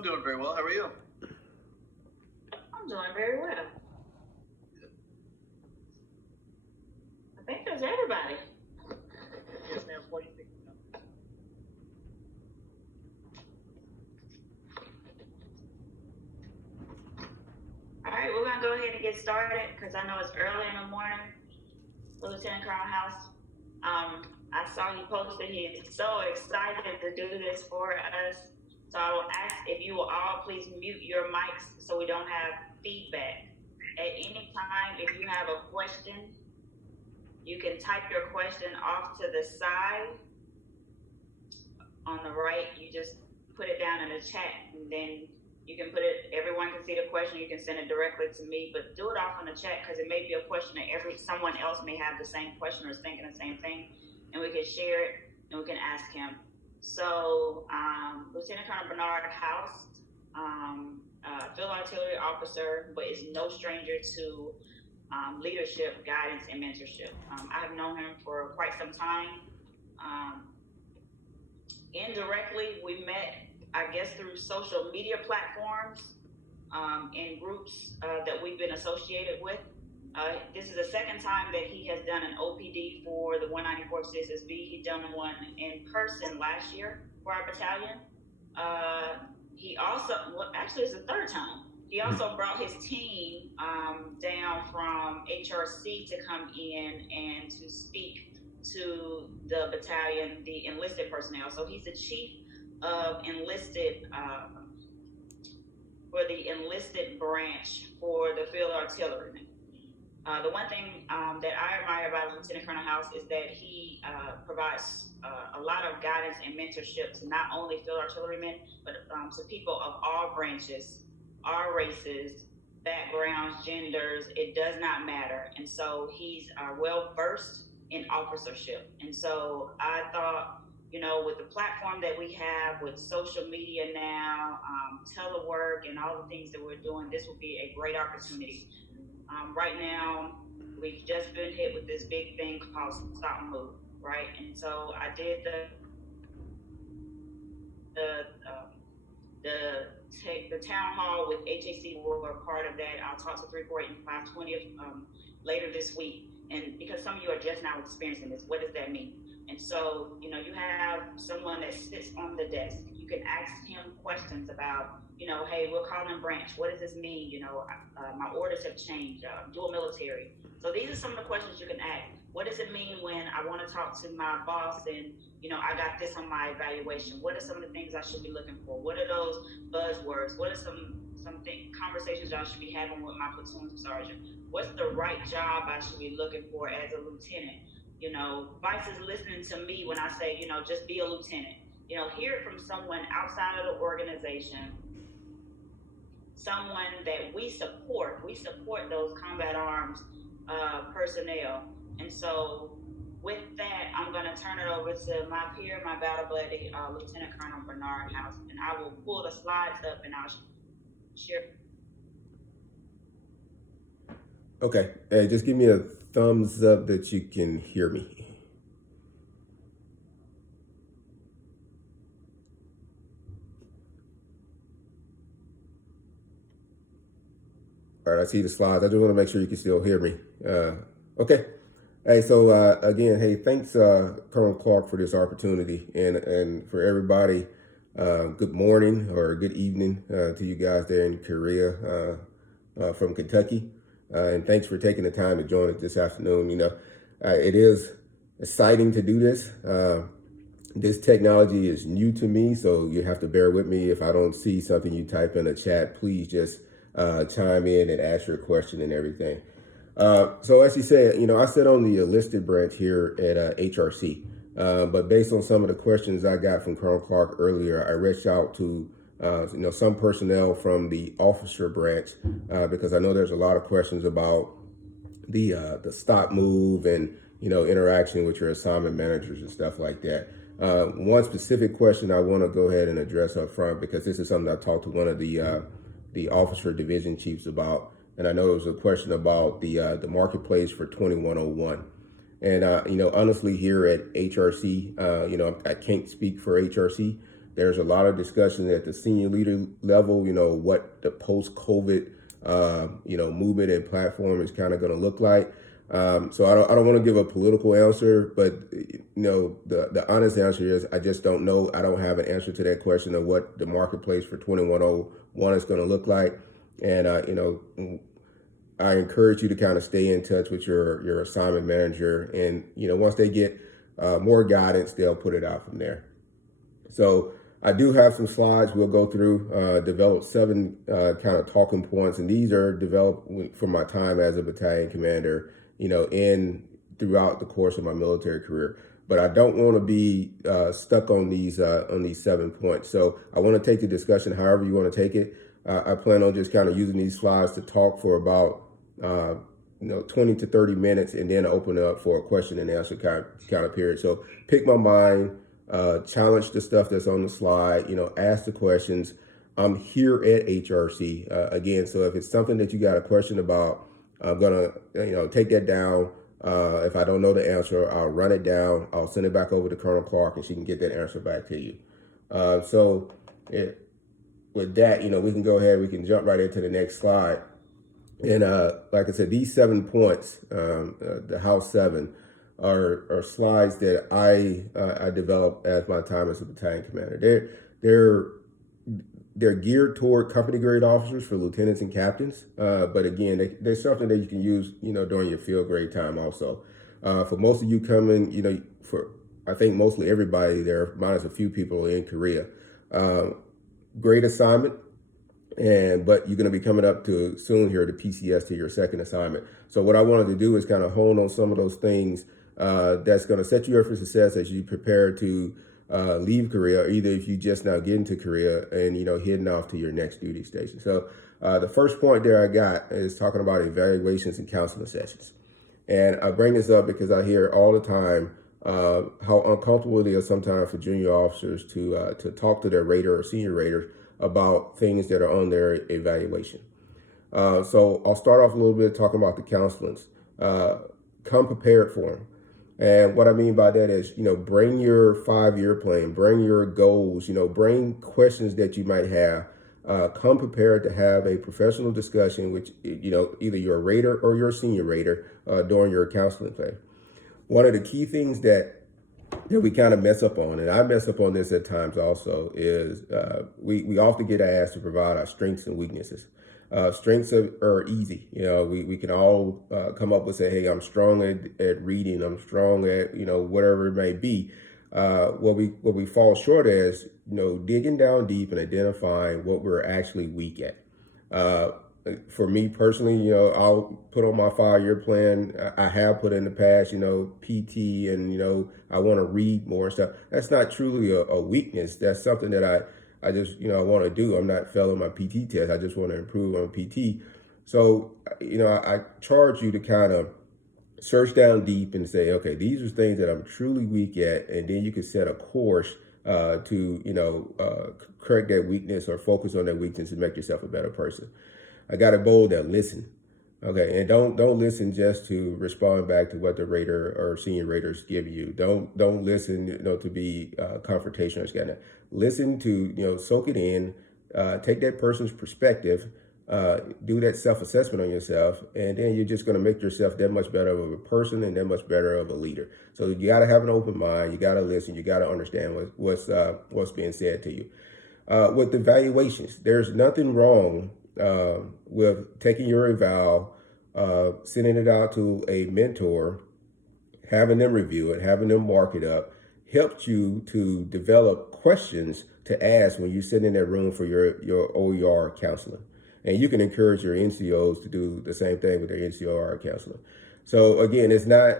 I'm doing very well. How are you? I'm doing very well. I think that's everybody. Yes, ma'am. 46. All right, we're gonna go ahead and get started because I know it's early in the morning. Lieutenant Colonel House, I saw he posted. He's so excited to do this for us. So I will ask if you will all please mute your mics so we don't have feedback. At any time, if you have a question, you can type your question off to the side on the right. You just put it down in the chat, and then you can put it, everyone can see the question, you can send it directly to me, but do it off in the chat because it may be a question that someone else may have the same question or is thinking the same thing, and we can share it and we can ask him. So Lieutenant Colonel Bernard House, field artillery officer, but is no stranger to leadership, guidance, and mentorship. I have known him for quite some time. Indirectly, we met, I guess, through social media platforms and groups that we've been associated with. This is the second time that he has done an OPD for the 194 CSSB. He done one in person last year for our battalion. He also, well, actually it's the third time. He also brought his team down from HRC to come in and to speak to the battalion, the enlisted personnel. So he's the chief of enlisted, for the enlisted branch for the field artillery. The one thing that I admire about Lieutenant Colonel House is that he provides a lot of guidance and mentorship to not only field artillerymen, but to people of all branches, all races, backgrounds, genders. It does not matter. And so he's well versed in officership. And so I thought, you know, with the platform that we have with social media now, telework, and all the things that we're doing, this will be a great opportunity. Right now, we've just been hit with this big thing called Stop and Move, right? And so I did the town hall with HAC. We're a part of that. I'll talk to 348 and 520 later this week. And because some of you are just now experiencing this, what does that mean? And so, you know, you have someone that sits on the desk. You can ask him questions about, you know, hey, we're calling branch. What does this mean? You know, my orders have changed, dual military. So these are some of the questions you can ask. What does it mean when I want to talk to my boss and, you know, I got this on my evaluation? What are some of the things I should be looking for? What are those buzzwords? What are some conversations I should be having with my platoon sergeant? What's the right job I should be looking for as a lieutenant? You know, Vice is listening to me when I say, you know, just be a lieutenant. You know, hear it from someone outside of the organization, someone that we support. We support those combat arms personnel. And so with that, I'm going to turn it over to my peer, my battle buddy, Lieutenant Colonel Bernard House, and I will pull the slides up and I'll share. Okay, just give me a thumbs up that you can hear me. All right, I see the slides. I just want to make sure you can still hear me. Okay. Hey, so again, hey, thanks, Colonel Clark, for this opportunity, and for everybody. Good morning or good evening to you guys there in Korea from Kentucky. And thanks for taking the time to join us this afternoon. You know, it is exciting to do this. This technology is new to me, so you have to bear with me. If I don't see something you type in a chat, please just chime in and ask your question and everything. So as you said, you know, I sit on the enlisted branch here at HRC, but based on some of the questions I got from Colonel Clark earlier, I reached out to you know, some personnel from the officer branch because I know there's a lot of questions about the stop move and, you know, interaction with your assignment managers and stuff like that. One specific question I want to go ahead and address up front, because this is something I talked to one of the officer division chiefs about, and I know there was a question about the marketplace for 2101. And you know, honestly, here at HRC, you know, I can't speak for HRC. There's a lot of discussion at the senior leader level, what the post-COVID, movement and platform is kind of going to look like. So I don't want to give a political answer, but the honest answer is I just don't know. I don't have an answer to that question of what the marketplace for 2101 is going to look like. And I encourage you to kind of stay in touch with your assignment manager, and once they get more guidance, they'll put it out from there. So I do have some slides we'll go through, develop 7 kind of talking points, and these are developed from my time as a battalion commander, throughout the course of my military career. But I don't want to be stuck on these 7 points. So I want to take the discussion however you want to take it. I plan on just kind of using these slides to talk for about 20 to 30 minutes, and then open it up for a question and answer kind of period. So pick my mind, challenge the stuff that's on the slide, ask the questions. I'm here at HRC again. So if it's something that you got a question about, I'm gonna take that down. If I don't know the answer, I'll run it down. I'll send it back over to Colonel Clark, and she can get that answer back to you. With that, we can go ahead. We can jump right into the next slide. And like I said, these 7 points, the House 7, are slides that I developed as my time as a battalion commander. They're geared toward company grade officers for lieutenants and captains. But again, they're something that you can use, during your field grade time also. For most of you coming, I think mostly everybody there, minus a few people in Korea. Great assignment. But you're going to be coming up to soon here to PCS, to your second assignment. So what I wanted to do is kind of hone on some of those things that's going to set you up for success as you prepare to leave Korea, or either if you just now get into Korea and heading off to your next duty station. So the first point there I got is talking about evaluations and counseling sessions. And I bring this up because I hear all the time how uncomfortable it is sometimes for junior officers to talk to their rater or senior raters about things that are on their evaluation. So I'll start off a little bit talking about the counselings. Come prepared for them. And what I mean by that is, bring your 5-year plan, bring your goals, bring questions that you might have. Come prepared to have a professional discussion with, either your rater or your senior rater during your counseling plan. One of the key things that we kind of mess up on, and I mess up on this at times also, is we often get asked to provide our strengths and weaknesses. Strengths are easy. We can all come up with, say, hey, I'm strong at reading, I'm strong at, whatever it may be. What we fall short is, digging down deep and identifying what we're actually weak at. For me personally, I'll put on my 5-year plan. I have put in the past, PT, and, I want to read more and stuff. That's not truly a weakness. That's something that I just, I want to do. I'm not failing my PT test. I just want to improve on PT. So, I charge you to kind of search down deep and say, okay, these are things that I'm truly weak at. And then you can set a course to, correct that weakness or focus on that weakness and make yourself a better person. I got a goal that listen. Okay, and don't listen just to respond back to what the rater or senior raters give you. Don't listen, to be confrontational or scared. Listen to, soak it in, take that person's perspective, do that self-assessment on yourself, and then you're just going to make yourself that much better of a person and that much better of a leader. So you got to have an open mind. You got to listen. You got to understand what's being said to you. With evaluations, there's nothing wrong with taking your eval, sending it out to a mentor, having them review it, having them mark it up, helped you to develop questions to ask when you sit in that room for your OER counseling. And you can encourage your NCOs to do the same thing with their NCOR counseling. So again, it's not,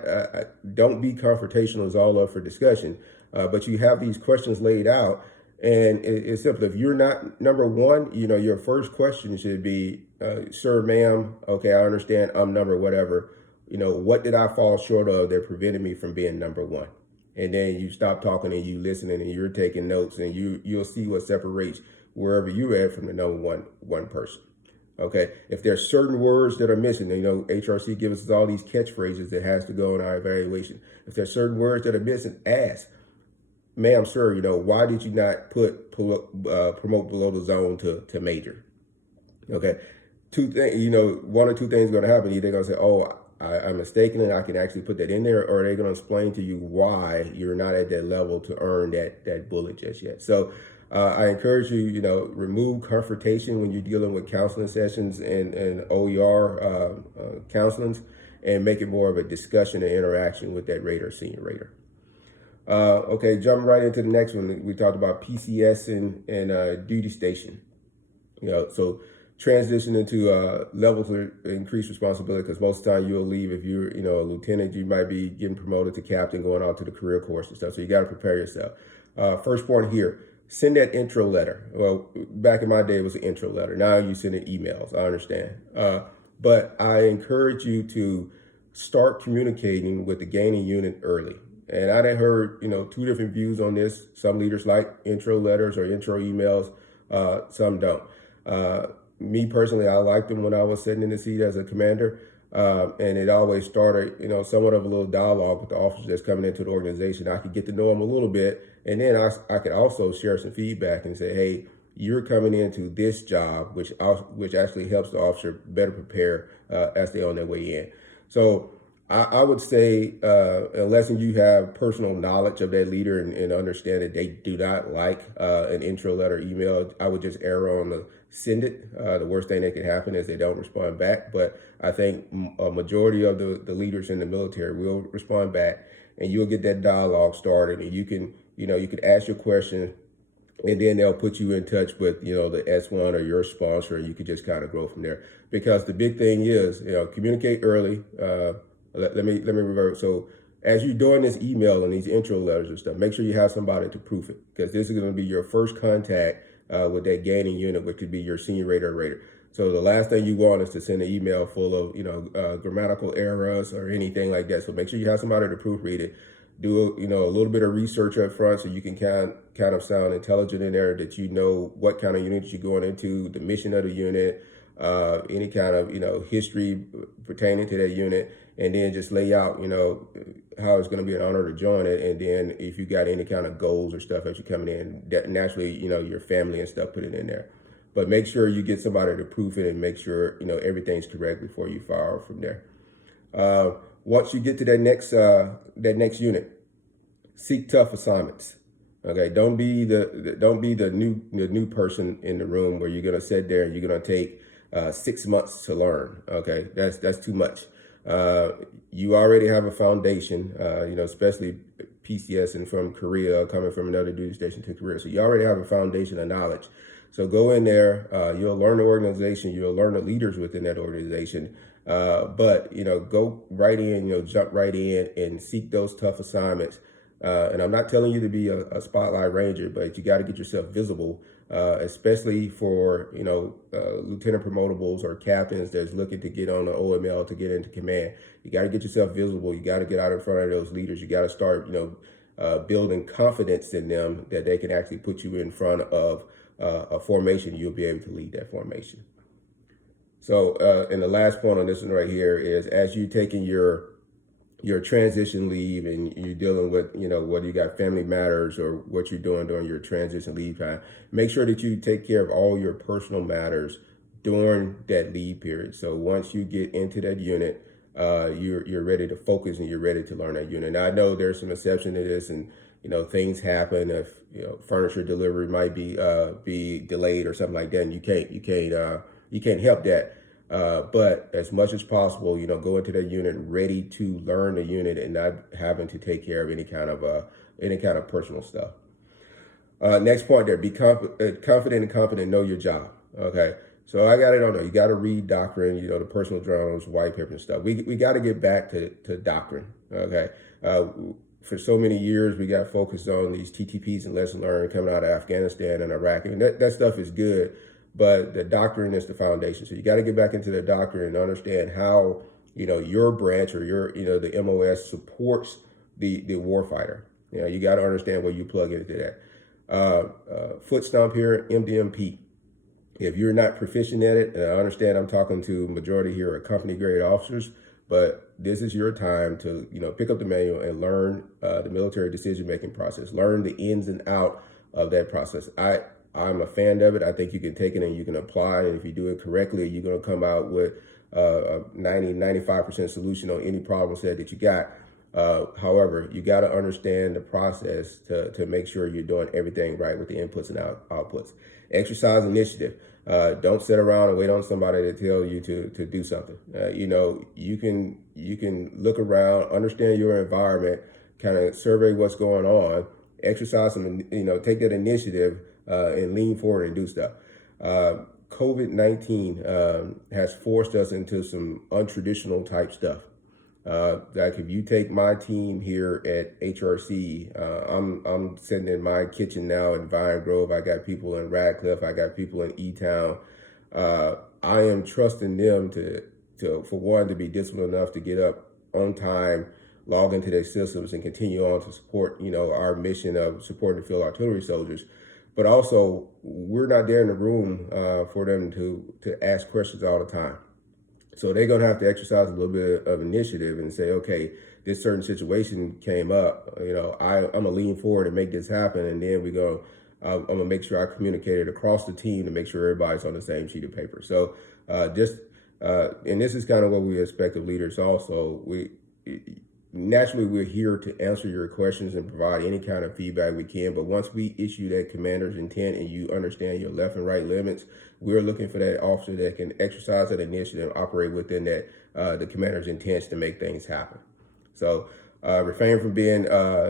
don't be confrontational, it's all up for discussion, but you have these questions laid out. And it's simple. If you're not number one, your first question should be, sir, ma'am, okay, I understand I'm number whatever. What did I fall short of that prevented me from being number one? And then you stop talking and you listening and you're taking notes, and you'll see what separates wherever you're at from the number one person. Okay, if there's certain words that are missing, HRC gives us all these catchphrases that has to go in our evaluation. If there's certain words that are missing, ask. ma'am, sir, why did you not put promote below the zone to major? Okay, two things, one or two things going to happen. Either they're going to say, oh, I'm mistaken and I can actually put that in there, or they're going to explain to you why you're not at that level to earn that bullet just yet. So I encourage you, remove confrontation when you're dealing with counseling sessions and OER counselings, and make it more of a discussion and interaction with that rater, senior rater. Okay, jumping right into the next one. We talked about PCS and duty station. So transition into levels of increased responsibility, because most of the time you'll leave. If you're a lieutenant, you might be getting promoted to captain, going out to the career course and stuff. So you got to prepare yourself. First point here, send that intro letter. Well, back in my day, it was an intro letter. Now you send it emails. I understand. But I encourage you to start communicating with the gaining unit early. And I done heard, two different views on this. Some leaders like intro letters or intro emails. Some don't. Me personally, I liked them when I was sitting in the seat as a commander. And it always started, somewhat of a little dialogue with the officers that's coming into the organization. I could get to know them a little bit. And then I could also share some feedback and say, hey, you're coming into this job, which actually helps the officer better prepare as they're on their way in. So I would say, unless you have personal knowledge of that leader and understand that they do not like an intro letter email, I would just err on the send it. The worst thing that can happen is they don't respond back. But I think a majority of the leaders in the military will respond back, and you'll get that dialogue started, and you can ask your question, and then they'll put you in touch with, the S1 or your sponsor, and you can just kind of grow from there. Because the big thing is, communicate early. Let me revert. So as you're doing this email and these intro letters and stuff, make sure you have somebody to proof it, because this is going to be your first contact with that gaining unit, which could be your senior rater or rater. So the last thing you want is to send an email full of, grammatical errors or anything like that. So make sure you have somebody to proofread it. Do a little bit of research up front so you can kind of sound intelligent in there, that what kind of units you're going into, the mission of the unit, any kind of history pertaining to that unit, and then just lay out how it's going to be an honor to join it. And then if you got any kind of goals or stuff as you're coming in, that naturally your family and stuff, put it in there. But make sure you get somebody to proof it and make sure everything's correct before you fire from there. Once you get to that next unit, seek tough assignments. Okay, don't be the new person in the room where you're gonna sit there and you're gonna take 6 months to learn. Okay, that's too much. You already have a foundation, especially PCS and from Korea, coming from another duty station to Korea. So you already have a foundation of knowledge. So go in there, you'll learn the organization, you'll learn the leaders within that organization. But go right in, jump right in and seek those tough assignments. And I'm not telling you to be a spotlight ranger, but you got to get yourself visible, especially for, lieutenant promotables or captains that's looking to get on the OML to get into command. You got to get yourself visible. You got to get out in front of those leaders. You got to start, building confidence in them that they can actually put you in front of a formation. You'll be able to lead that formation. So, and the last point on this one right here is, as you taking your transition leave and you're dealing with, whether you got family matters or what you're doing during your transition leave time, make sure that you take care of all your personal matters during that leave period. So once you get into that unit, you're ready to focus and you're ready to learn that unit. Now, I know there's some exception to this, and things happen. If furniture delivery might be delayed or something like that, and you can't help that. But as much as possible, go into that unit ready to learn the unit and not having to take care of any kind of personal stuff. Next point there, be confident and competent, know your job. Okay. So I got it on there. You got to read doctrine, the personal journals, white paper and stuff. We got to get back to doctrine. Okay. For so many years, we got focused on these TTPs and lessons learned coming out of Afghanistan and Iraq. And that stuff is good. But the doctrine is the foundation. So you got to get back into the doctrine and understand how, your branch or the MOS supports the warfighter. You got to understand where you plug into that. Foot stomp here, MDMP. If you're not proficient at it, and I understand I'm talking to majority here are company grade officers, but this is your time to, pick up the manual and learn the military decision-making process, learn the ins and out of that process. I'm a fan of it. I think you can take it and you can apply it. And if you do it correctly, you're going to come out with a 95% solution on any problem set that you got. However, you got to understand the process to make sure you're doing everything right with the inputs and outputs. Exercise initiative. Don't sit around and wait on somebody to tell you to do something. You can look around, understand your environment, kind of survey what's going on, exercise some, take that initiative and lean forward and do stuff. COVID-19 has forced us into some untraditional type stuff. Like if you take my team here at HRC, I'm sitting in my kitchen now in Vine Grove. I got people in Radcliffe. I got people in E-Town. I am trusting them to for one, to be disciplined enough to get up on time, log into their systems, and continue on to support, our mission of supporting the field artillery soldiers. But also, we're not there in the room for them to ask questions all the time. So they're going to have to exercise a little bit of initiative and say, okay, this certain situation came up. I'm going to lean forward and make this happen. And then I'm going to make sure I communicate it across the team to make sure everybody's on the same sheet of paper. So and this is kind of what we expect of leaders also. Naturally, we're here to answer your questions and provide any kind of feedback we can. But once we issue that commander's intent and you understand your left and right limits, we're looking for that officer that can exercise that initiative and operate within that the commander's intents to make things happen. So refrain from being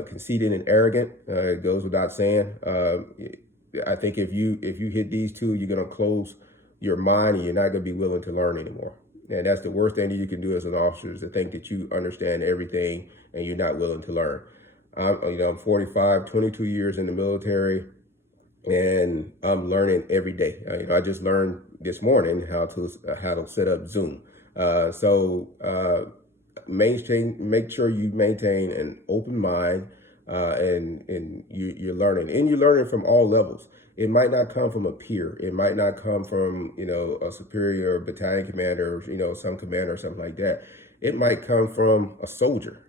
conceited and arrogant. It goes without saying. I think if you hit these two, you're going to close your mind and you're not going to be willing to learn anymore. And that's the worst thing that you can do as an officer, is to think that you understand everything and you're not willing to learn. I'm 45, 22 years in the military, and I'm learning every day. I just learned this morning how to set up Zoom. Make sure you maintain an open mind, and you're learning, and you're learning from all levels. It might not come from a peer. It might not come from, a superior battalion commander, some commander or something like that. It might come from a soldier.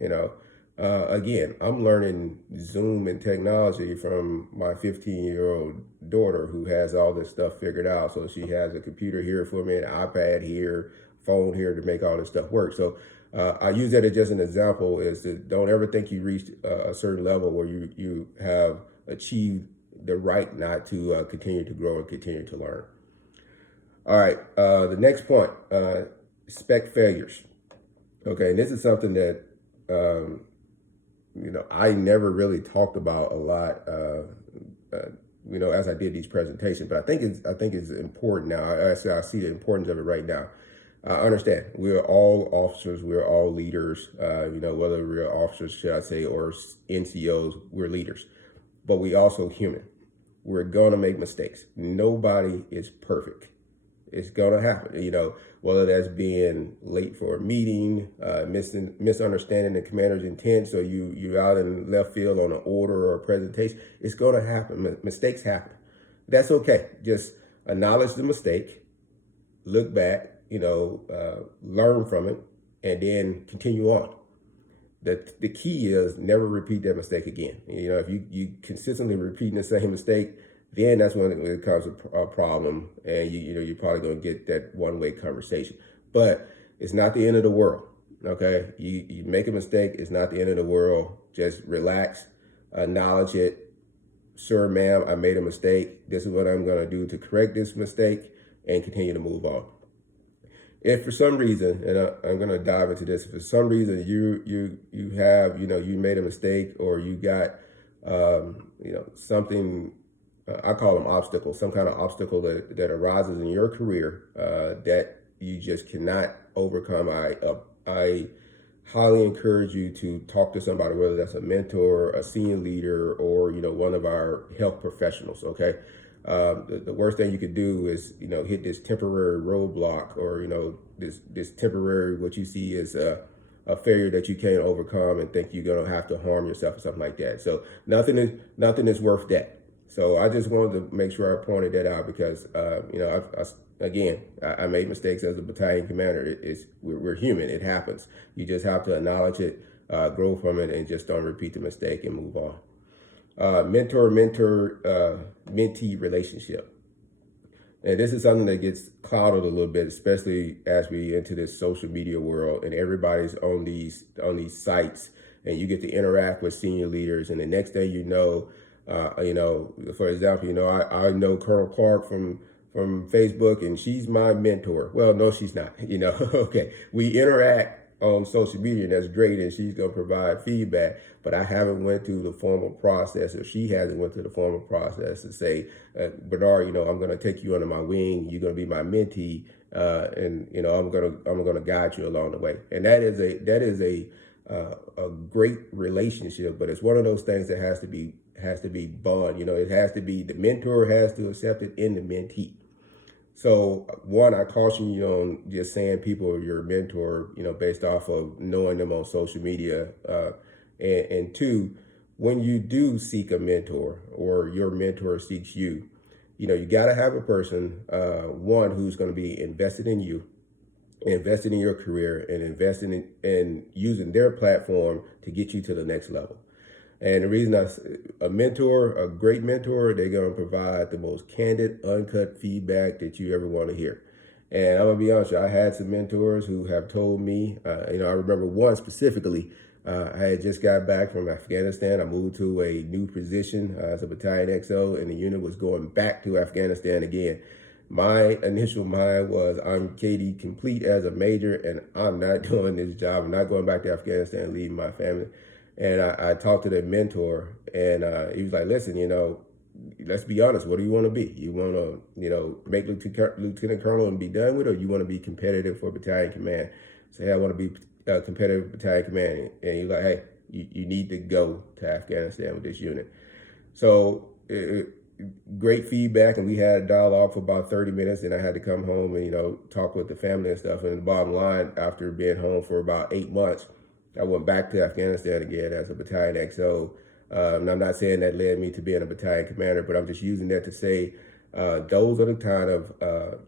Again, I'm learning Zoom and technology from my 15-year-old daughter, who has all this stuff figured out. So she has a computer here for me, an iPad here, phone here to make all this stuff work. So I use that as just an example, is to don't ever think you reached a certain level where you have achieved the right not to continue to grow and continue to learn. All right, the next point, expect failures. Okay, and this is something that I never really talked about a lot, as I did these presentations. But I think it's important now. I see the importance of it right now. Understand, we're all officers, we're all leaders. Whether we're officers, should I say, or NCOs, we're leaders. But we also human. We're gonna make mistakes. Nobody is perfect. It's gonna happen. Whether that's being late for a meeting, misunderstanding the commander's intent, so you're out in left field on an order or a presentation. It's gonna happen. Mistakes happen. That's okay. Just acknowledge the mistake, look back, learn from it, and then continue on. The key is never repeat that mistake again. If you consistently repeating the same mistake, then that's when it becomes a problem, and you're probably going to get that one-way conversation. But it's not the end of the world. Okay, you make a mistake, it's not the end of the world. Just relax, acknowledge it. Sir, ma'am, I made a mistake. This is what I'm going to do to correct this mistake and continue to move on. If for some reason, and I'm going to dive into this, if for some reason you have, you made a mistake, or you got, something, I call them obstacles, some kind of obstacle that arises in your career that you just cannot overcome, I highly encourage you to talk to somebody, whether that's a mentor, a senior leader, or, one of our health professionals, okay? The worst thing you could do is, hit this temporary roadblock, or, this temporary, what you see is a failure that you can't overcome, and think you're going to have to harm yourself or something like that. So nothing is worth that. So I just wanted to make sure I pointed that out because, I made mistakes as a battalion commander. We're human. It happens. You just have to acknowledge it, grow from it, and just don't repeat the mistake and move on. Mentee relationship. And this is something that gets clouded a little bit, especially as we enter this social media world and everybody's on these sites, and you get to interact with senior leaders, and the next thing you know, for example, I know Colonel Clark from Facebook, and she's my mentor. Well, no, she's not. Okay, we interact on social media, and that's great, and she's gonna provide feedback. But I haven't went through the formal process, or she hasn't went through the formal process to say, Bernard, I'm gonna take you under my wing. You're gonna be my mentee, and I'm gonna guide you along the way. And that is a great relationship, but it's one of those things that has to be bond. It has to be, the mentor has to accept it in the mentee. So one, I caution you on just saying people are your mentor, based off of knowing them on social media. And two, when you do seek a mentor or your mentor seeks you, you got to have a person, one, who's going to be invested in you, invested in your career, and invested in using their platform to get you to the next level. And the reason a great mentor, they're going to provide the most candid, uncut feedback that you ever want to hear. And I'm going to be honest with you, I had some mentors who have told me, I remember one specifically, I had just got back from Afghanistan. I moved to a new position as a battalion XO, and the unit was going back to Afghanistan again. My initial mind was, I'm Katie complete as a major, and I'm not doing this job. I'm not going back to Afghanistan and leaving my family. And I talked to the mentor, and he was like, listen, let's be honest. What do you want to be? You want to, make lieutenant colonel and be done with it, or you want to be competitive for battalion command? Say, hey, I want to be competitive battalion command. And he's like, hey, you need to go to Afghanistan with this unit. So great feedback, and we had a dialogue for about 30 minutes, and I had to come home and, talk with the family and stuff. And the bottom line, after being home for about 8 months, I went back to Afghanistan again as a battalion XO. And I'm not saying that led me to being a battalion commander, but I'm just using that to say those are the kind of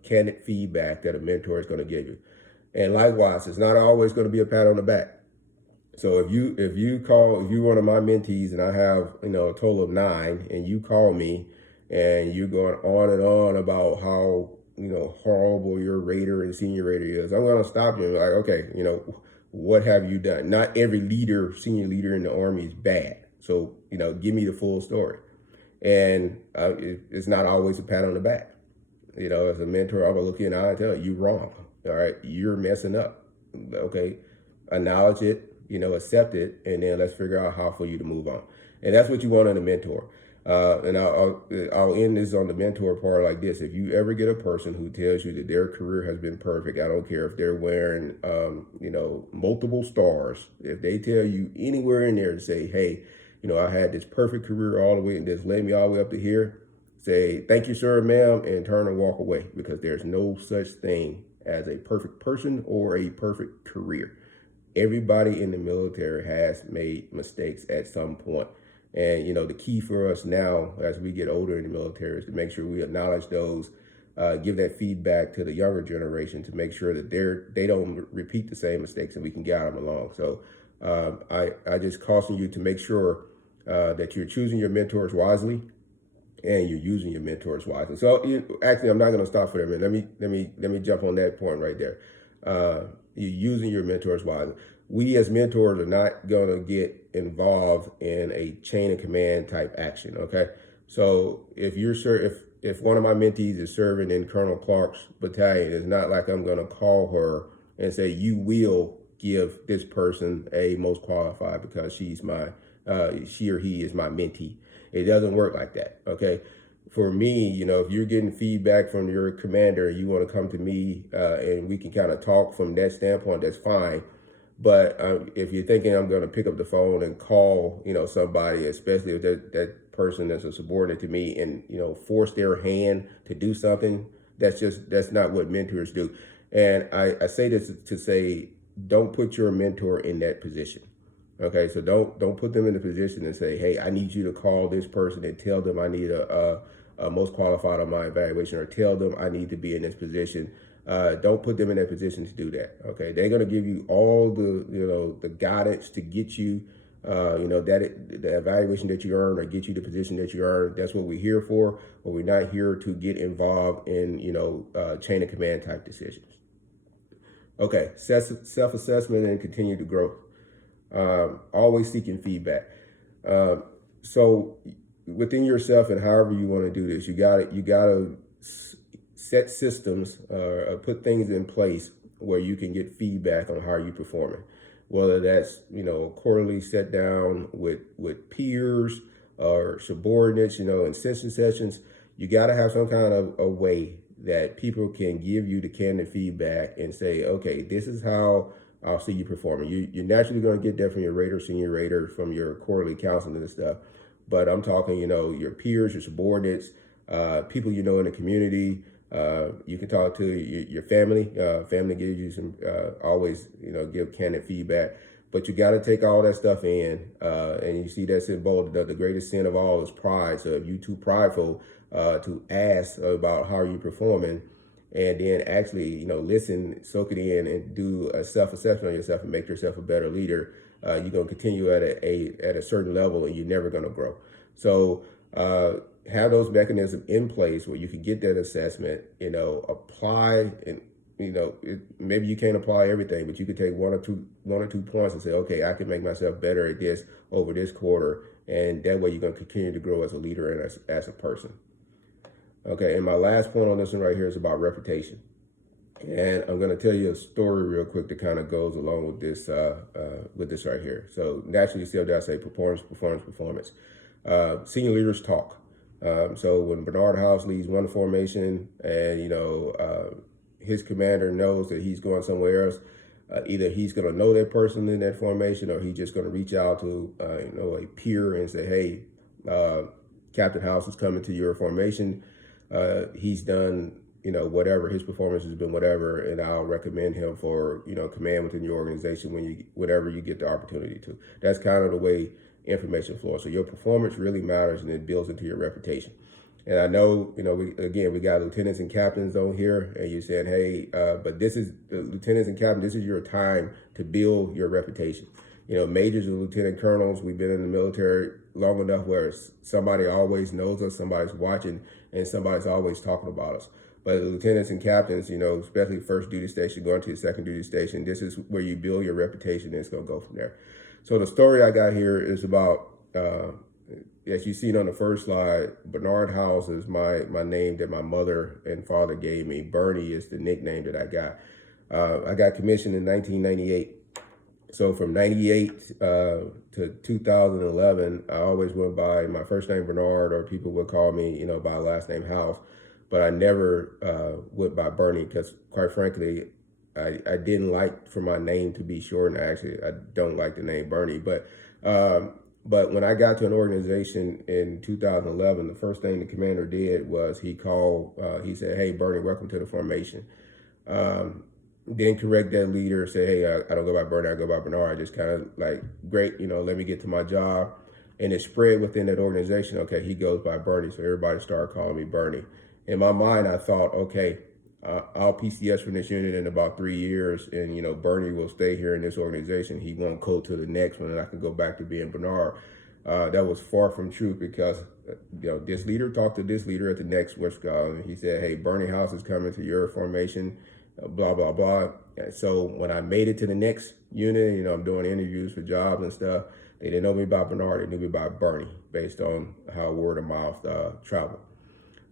candid feedback that a mentor is going to give you. And likewise, it's not always going to be a pat on the back. So if you're one of my mentees, and I have a total of 9, and you call me and you're going on and on about how horrible your raider and senior raider is, I'm going to stop you and be like, okay, what have you done? Not every senior leader in the Army is bad. So, give me the full story. And it's not always a pat on the back. As a mentor, I'm going to look you in the eye and tell you, you're wrong. All right, you're messing up. Okay, acknowledge it, accept it, and then let's figure out how for you to move on. And that's what you want in a mentor. And I'll end this on the mentor part like this. If you ever get a person who tells you that their career has been perfect, I don't care if they're wearing, multiple stars. If they tell you anywhere in there to say, hey, I had this perfect career all the way, and this led me all the way up to here, say, thank you, sir, ma'am, and turn and walk away, because there's no such thing as a perfect person or a perfect career. Everybody in the military has made mistakes at some point. And, the key for us now as we get older in the military is to make sure we acknowledge those, give that feedback to the younger generation to make sure that they don't repeat the same mistakes, and we can guide them along. So I just caution you to make sure that you're choosing your mentors wisely and you're using your mentors wisely. So actually, I'm not going to stop for that a minute. Let me jump on that point right there. You're using your mentors wisely. We as mentors are not going to get involved in a chain of command type action. Okay, so if one of my mentees is serving in Colonel Clark's battalion, it's not like I'm going to call her and say, you will give this person a most qualified because she or he is my mentee. It doesn't work like that. Okay. For me, if you're getting feedback from your commander and you want to come to me and we can kind of talk from that standpoint, that's fine. But if you're thinking I'm going to pick up the phone and call, somebody, especially if that person is a subordinate to me, and, force their hand to do something, that's not what mentors do. And I say this to say, don't put your mentor in that position. Okay, so don't put them in the position and say, hey, I need you to call this person and tell them I need a most qualified on my evaluation, or tell them I need to be in this position. Don't put them in that position to do that. Okay, they're going to give you all the guidance to get you the evaluation that you earn, or get you the position that you earn. That's what we're here for. But we're not here to get involved in chain of command type decisions. Okay, self-assessment and continued growth. Always seeking feedback. So within yourself, and however you want to do this, you gotta set systems, put things in place where you can get feedback on how you're performing. Whether that's quarterly sit down with peers or subordinates, in sessions, you got to have some kind of a way that people can give you the candid feedback and say, okay, this is how I'll see you performing. You're naturally going to get that from your rater, senior rater, from your quarterly counseling and stuff. But I'm talking, your peers, your subordinates, people in the community. You can talk to your family. Family gives you some, always, give candid feedback. But you got to take all that stuff in. And you see that's in bold. The greatest sin of all is pride. So if you're too prideful to ask about how you're performing, and then actually, listen, soak it in, and do a self-assessment on yourself and make yourself a better leader, you're going to continue at a certain level, and you're never going to grow. So have those mechanisms in place where you can get that assessment, apply, and maybe you can't apply everything, but you could take one or two points and say, okay, I can make myself better at this over this quarter, and that way you're going to continue to grow as a leader and as a person. Okay, and my last point on this one right here is about reputation. And I'm going to tell you a story real quick that kind of goes along with this right here. So naturally, you see how I say performance. Senior leaders talk. So when Bernard House leads one formation, and his commander knows that he's going somewhere else, either he's going to know that person in that formation, or he's just going to reach out to a peer and say, hey, Captain House is coming to your formation. He's done, whatever, his performance has been whatever, and I'll recommend him for, command within your organization whenever you get the opportunity to. That's kind of the way information flows. So your performance really matters, and it builds into your reputation. And I know, we got lieutenants and captains on here, and you're saying, hey, but this is the lieutenants and captains, this is your time to build your reputation. Majors and lieutenant colonels, we've been in the military long enough where somebody always knows us, somebody's watching, and somebody's always talking about us. But the lieutenants and captains, especially first duty station, going to your second duty station, this is where you build your reputation, and it's going to go from there. So the story I got here is about, as you seen on the first slide, Bernard House is my name that my mother and father gave me. Bernie is the nickname that I got. I got commissioned in 1998. So from 98 to 2011, I always went by my first name Bernard, or people would call me, by last name House. But I never went by Bernie, because quite frankly, I didn't like for my name to be short, and I don't like the name Bernie. But when I got to an organization in 2011, the first thing the commander did was he said, hey, Bernie, welcome to the formation. Then correct that leader, say, hey, I don't go by Bernie, I go by Bernard. I just kind of like, great, let me get to my job. And it spread within that organization. Okay, he goes by Bernie, so everybody started calling me Bernie. In my mind, I thought, okay, I'll PCS from this unit in about 3 years, and Bernie will stay here in this organization. He won't go to the next one, and I can go back to being Bernard. That was far from true, because this leader talked to this leader at the next Wisconsin, and he said, hey, Bernie House is coming to your formation, blah blah blah. And so when I made it to the next unit, I'm doing interviews for jobs and stuff, they didn't know me by Bernard, they knew me by Bernie, based on how word of mouth traveled.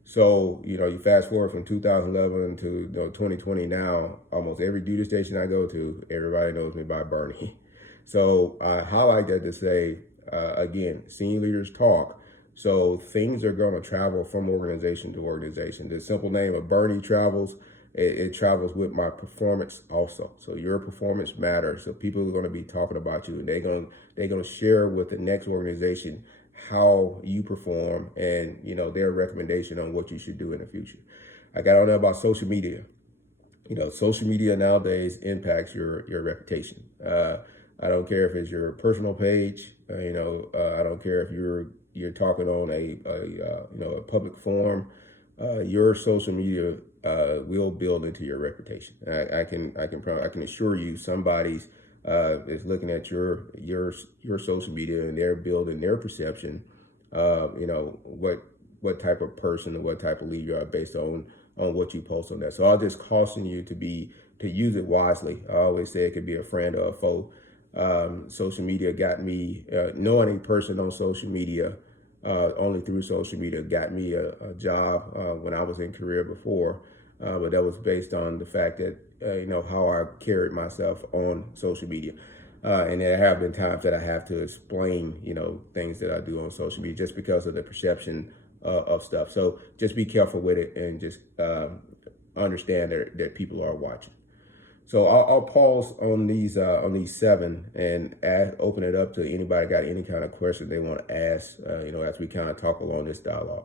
So, you fast forward from 2011 to 2020 now, almost every duty station I go to, everybody knows me by Bernie. So I highlight that to say, again, senior leaders talk. So things are going to travel from organization to organization. The simple name of Bernie travels, it travels with my performance also. So your performance matters. So people are going to be talking about you, and they're going to share with the next organization how you perform, and their recommendation on what you should do in the future. I got on there about social media. Social media nowadays impacts your reputation. I don't care if it's your personal page. I don't care if you're talking on a public forum. Your social media will build into your reputation. I can assure you, somebody's is looking at your social media, and they're building their perception. What type of person and what type of lead you are based on what you post on that. So I'll just caution you to use it wisely. I always say it could be a friend or a foe. Social media got me, knowing a person on social media, only through social media, got me a job when I was in career before. But that was based on the fact that, how I carried myself on social media. And there have been times that I have to explain, things that I do on social media just because of the perception of stuff. So just be careful with it, and just understand that people are watching. So I'll pause on these 7 and open it up to anybody got any kind of question they want to ask, as we kind of talk along this dialogue.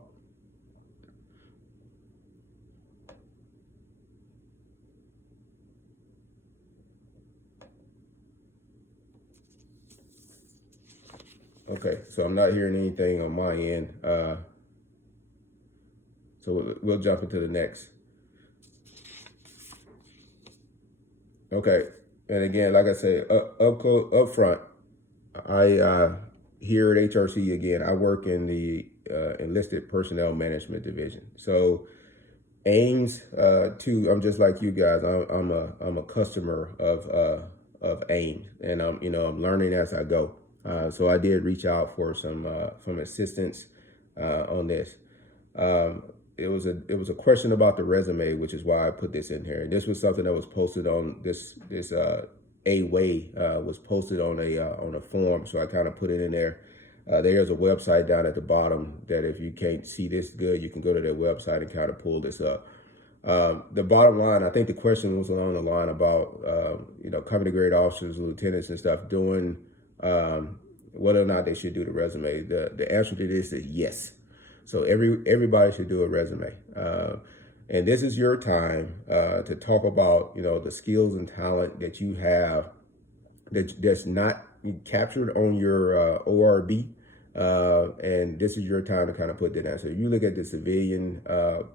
Okay, so I'm not hearing anything on my end. So we'll jump into the next. Okay, and again, like I said, up front, I here at HRC, again, I work in the enlisted personnel management division. So AIMS, too, I'm just like you guys. I'm a customer of AIMS, and I'm learning as I go. So I did reach out for some assistance on this. It was a question about the resume, which is why I put this in here. And this was something that was posted on this A-Way was posted on a forum, so I kind of put it in there. There's a website down at the bottom that if you can't see this good, you can go to their website and kind of pull this up. The bottom line, I think the question was along the line about company grade officers, lieutenants, and stuff doing whether or not they should do the resume. The answer to this is yes. So everybody should do a resume. And this is your time to talk about, the skills and talent that you have that's not captured on your ORB. And this is your time to kind of put that down. So you look at the civilian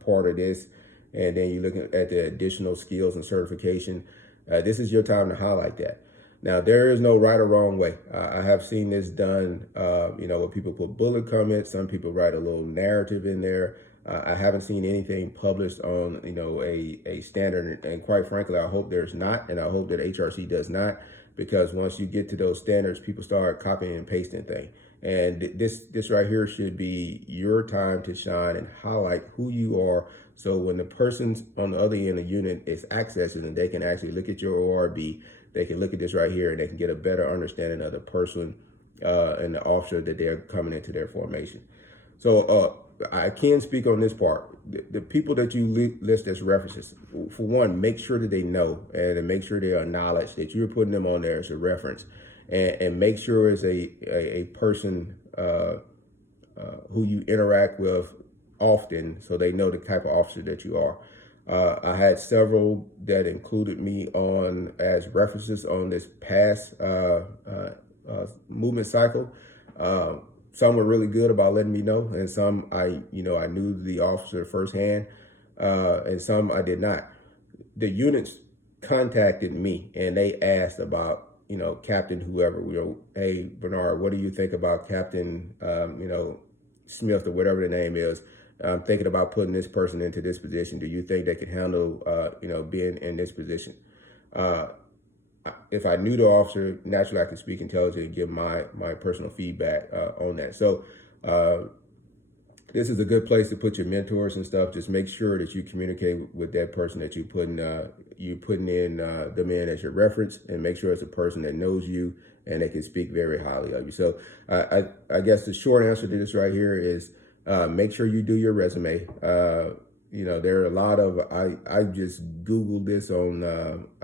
part of this, and then you look at the additional skills and certification. This is your time to highlight that. Now, there is no right or wrong way. I have seen this done, where people put bullet comments. Some people write a little narrative in there. I haven't seen anything published on, a standard. And quite frankly, I hope there's not, and I hope that HRC does not, because once you get to those standards, people start copying and pasting things. And this right here should be your time to shine and highlight who you are. So when the person's on the other end of the unit is accessing, and they can actually look at your ORB, they can look at this right here, and they can get a better understanding of the person and the officer that they're coming into their formation. So I can speak on this part. The people that you list as references, for one, make sure that they know and make sure they acknowledge that you're putting them on there as a reference, and make sure it's a person who you interact with often, so they know the type of officer that you are. I had several that included me on as references on this past movement cycle. Some were really good about letting me know, and some I knew the officer firsthand, and some I did not. The units contacted me and they asked about, Captain whoever, hey Bernard, what do you think about Captain, Smith or whatever the name is? I'm thinking about putting this person into this position. Do you think they could handle, being in this position? If I knew the officer, naturally I could speak intelligently and give my personal feedback on that. So this is a good place to put your mentors and stuff. Just make sure that you communicate with that person that you're putting in them in as your reference, and make sure it's a person that knows you and they can speak very highly of you. So I guess the short answer to this right here is, make sure you do your resume. There are a lot of, I just Googled this on,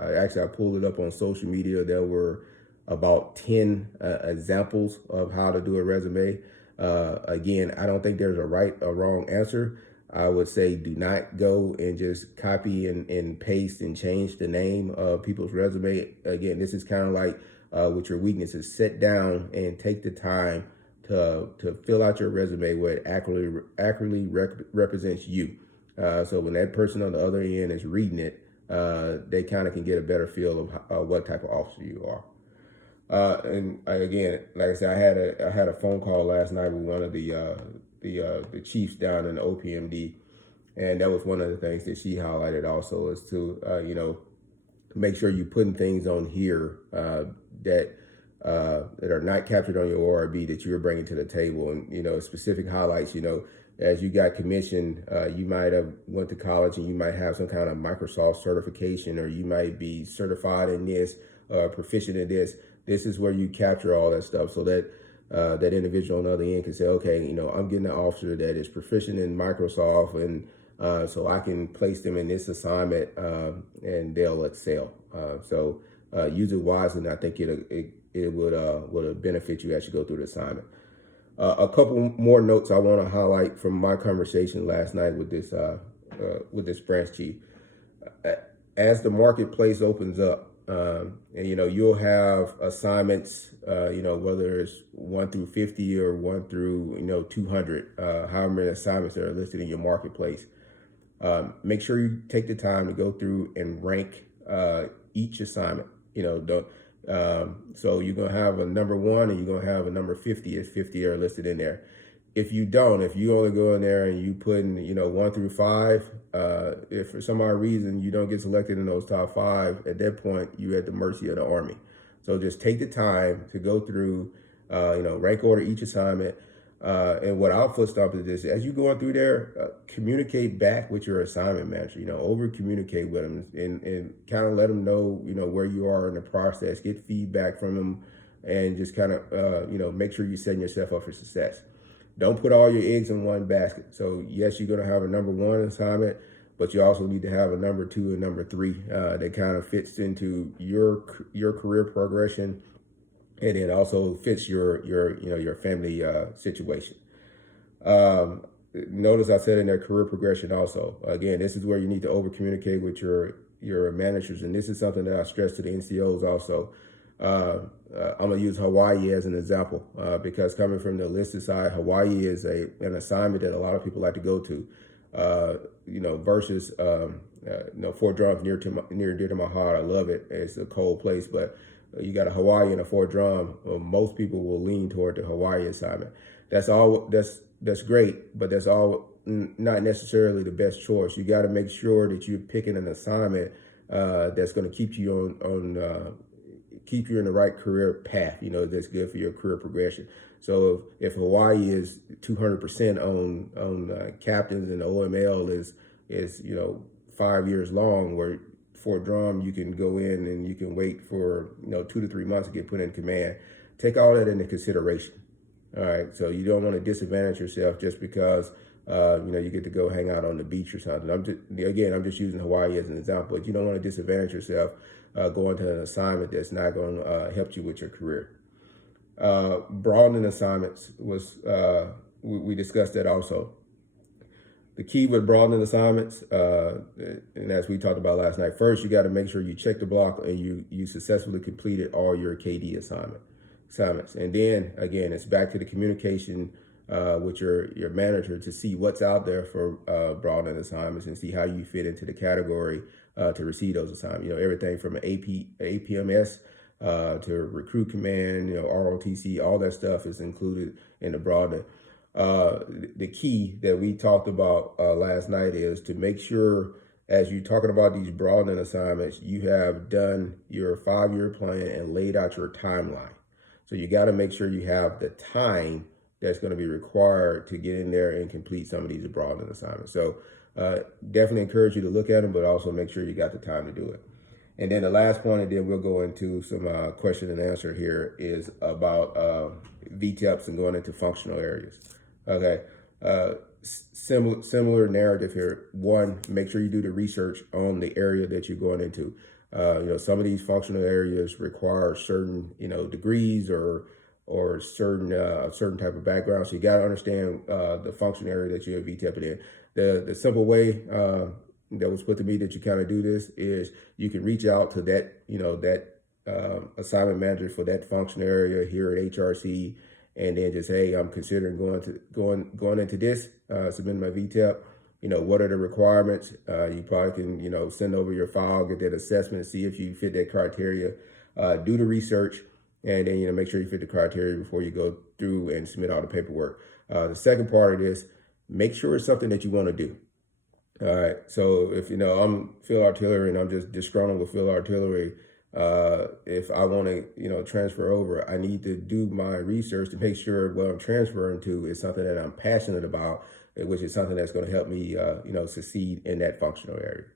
I pulled it up on social media. There were about 10 examples of how to do a resume. Again, I don't think there's a right or wrong answer. I would say do not go and just copy and paste and change the name of people's resume. Again, this is kind of like with your weaknesses. Sit down and take the time to fill out your resume where it accurately represents you. So when that person on the other end is reading it, they kind of can get a better feel of what type of officer you are. Again, like I said, I had a phone call last night with one of the chiefs down in the OPMD, and that was one of the things that she highlighted also, is to make sure you're putting things on here that are not captured on your ORB that you're bringing to the table, and specific highlights. As you got commissioned, you might have went to college and you might have some kind of Microsoft certification, or you might be certified in this, proficient in this. This is where you capture all that stuff, so that that individual on the other end can say, okay, I'm getting an officer that is proficient in Microsoft, and so I can place them in this assignment, and they'll excel. So use it wisely, and I think it would benefit you as you go through the assignment. A couple more notes I want to highlight from my conversation last night with this branch chief. As the marketplace opens up, and you'll have assignments, whether it's 1 through 50 or 1 through 200, however many assignments that are listed in your marketplace. Make sure you take the time to go through and rank each assignment. So you're gonna have a number 1 and you're gonna have a number 50 if 50 are listed in there. If you only go in there and you put in 1 through 5, if for some odd reason you don't get selected in those top 5, at that point you're at the mercy of the Army. So just take the time to go through, rank order each assignment. And what I'll foot stomp is this: as you're going through there, communicate back with your assignment manager. Over communicate with them and kind of let them know where you are in the process. Get feedback from them, and just kind of make sure you're setting yourself up for success. Don't put all your eggs in one basket. So yes, you're going to have a number 1 assignment, but you also need to have a number 2 and number 3 that kind of fits into your career progression, and it also fits your family situation. Notice I said in their career progression also. Again, this is where you need to over communicate with your managers, and this is something that I stress to the NCOs also. I'm gonna use Hawaii as an example because coming from the enlisted side, Hawaii is an assignment that a lot of people like to go to. Versus Fort Drum's near dear to my heart. I love it. It's a cold place, but you got a Hawaii and a Fort Drum. Most people will lean toward the Hawaii assignment. That's great, but that's all not necessarily the best choice. You got to make sure that you're picking an assignment that's going to keep you keep you in the right career path. That's good for your career progression. So if Hawaii is 200% on captains, and the OML is 5 years long, where Fort Drum you can go in and you can wait for 2 to 3 months to get put in command. Take all that into consideration. All right, so you don't want to disadvantage yourself just because you get to go hang out on the beach or something. I'm just using Hawaii as an example, but you don't want to disadvantage yourself going to an assignment that's not going to help you with your career. Broadening assignments was we discussed that also. The key with broadening assignments, and as we talked about last night, first you got to make sure you check the block and you successfully completed all your KD assignments, and then again it's back to the communication with your manager to see what's out there for broadening assignments and see how you fit into the category to receive those assignments. Everything from an APMS to recruit command, ROTC, all that stuff is included in the broadening. The key that we talked about last night is to make sure, as you're talking about these broadening assignments, you have done your 5-year plan and laid out your timeline. So you got to make sure you have the time that's going to be required to get in there and complete some of these broadening assignments. So definitely encourage you to look at them, but also make sure you got the time to do it. And then the last point, and then we'll go into some question and answer here, is about VTEPs and going into functional areas. Okay, similar narrative here. One, make sure you do the research on the area that you're going into. Some of these functional areas require certain, degrees or certain type of background. So you got to understand the functional area that you're VTEPing in. The simple way that was put to me that you kind of do this is you can reach out to that assignment manager for that function area here at HRC, and then just, hey, I'm considering going into this, submitting my VTEP. What are the requirements? You probably can, send over your file, get that assessment, see if you fit that criteria, do the research, and then, make sure you fit the criteria before you go through and submit all the paperwork. The second part of this, make sure it's something that you want to do. All right. So if, I'm field artillery and I'm just disgruntled with field artillery, if I want to, transfer over, I need to do my research to make sure what I'm transferring to is something that I'm passionate about, which is something that's going to help me, succeed in that functional area.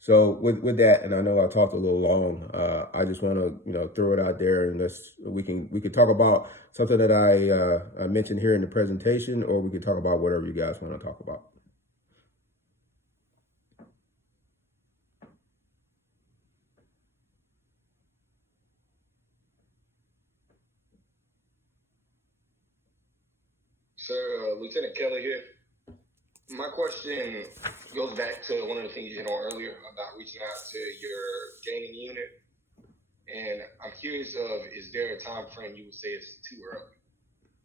So with that, and I know I talked a little long, I just want to, throw it out there, and we can talk about something that I mentioned here in the presentation, or we can talk about whatever you guys want to talk about. Sir, Lieutenant Kelly here. My question goes back to one of the things you hit on earlier about reaching out to your gaining unit. And I'm curious is there a time frame you would say it's too early?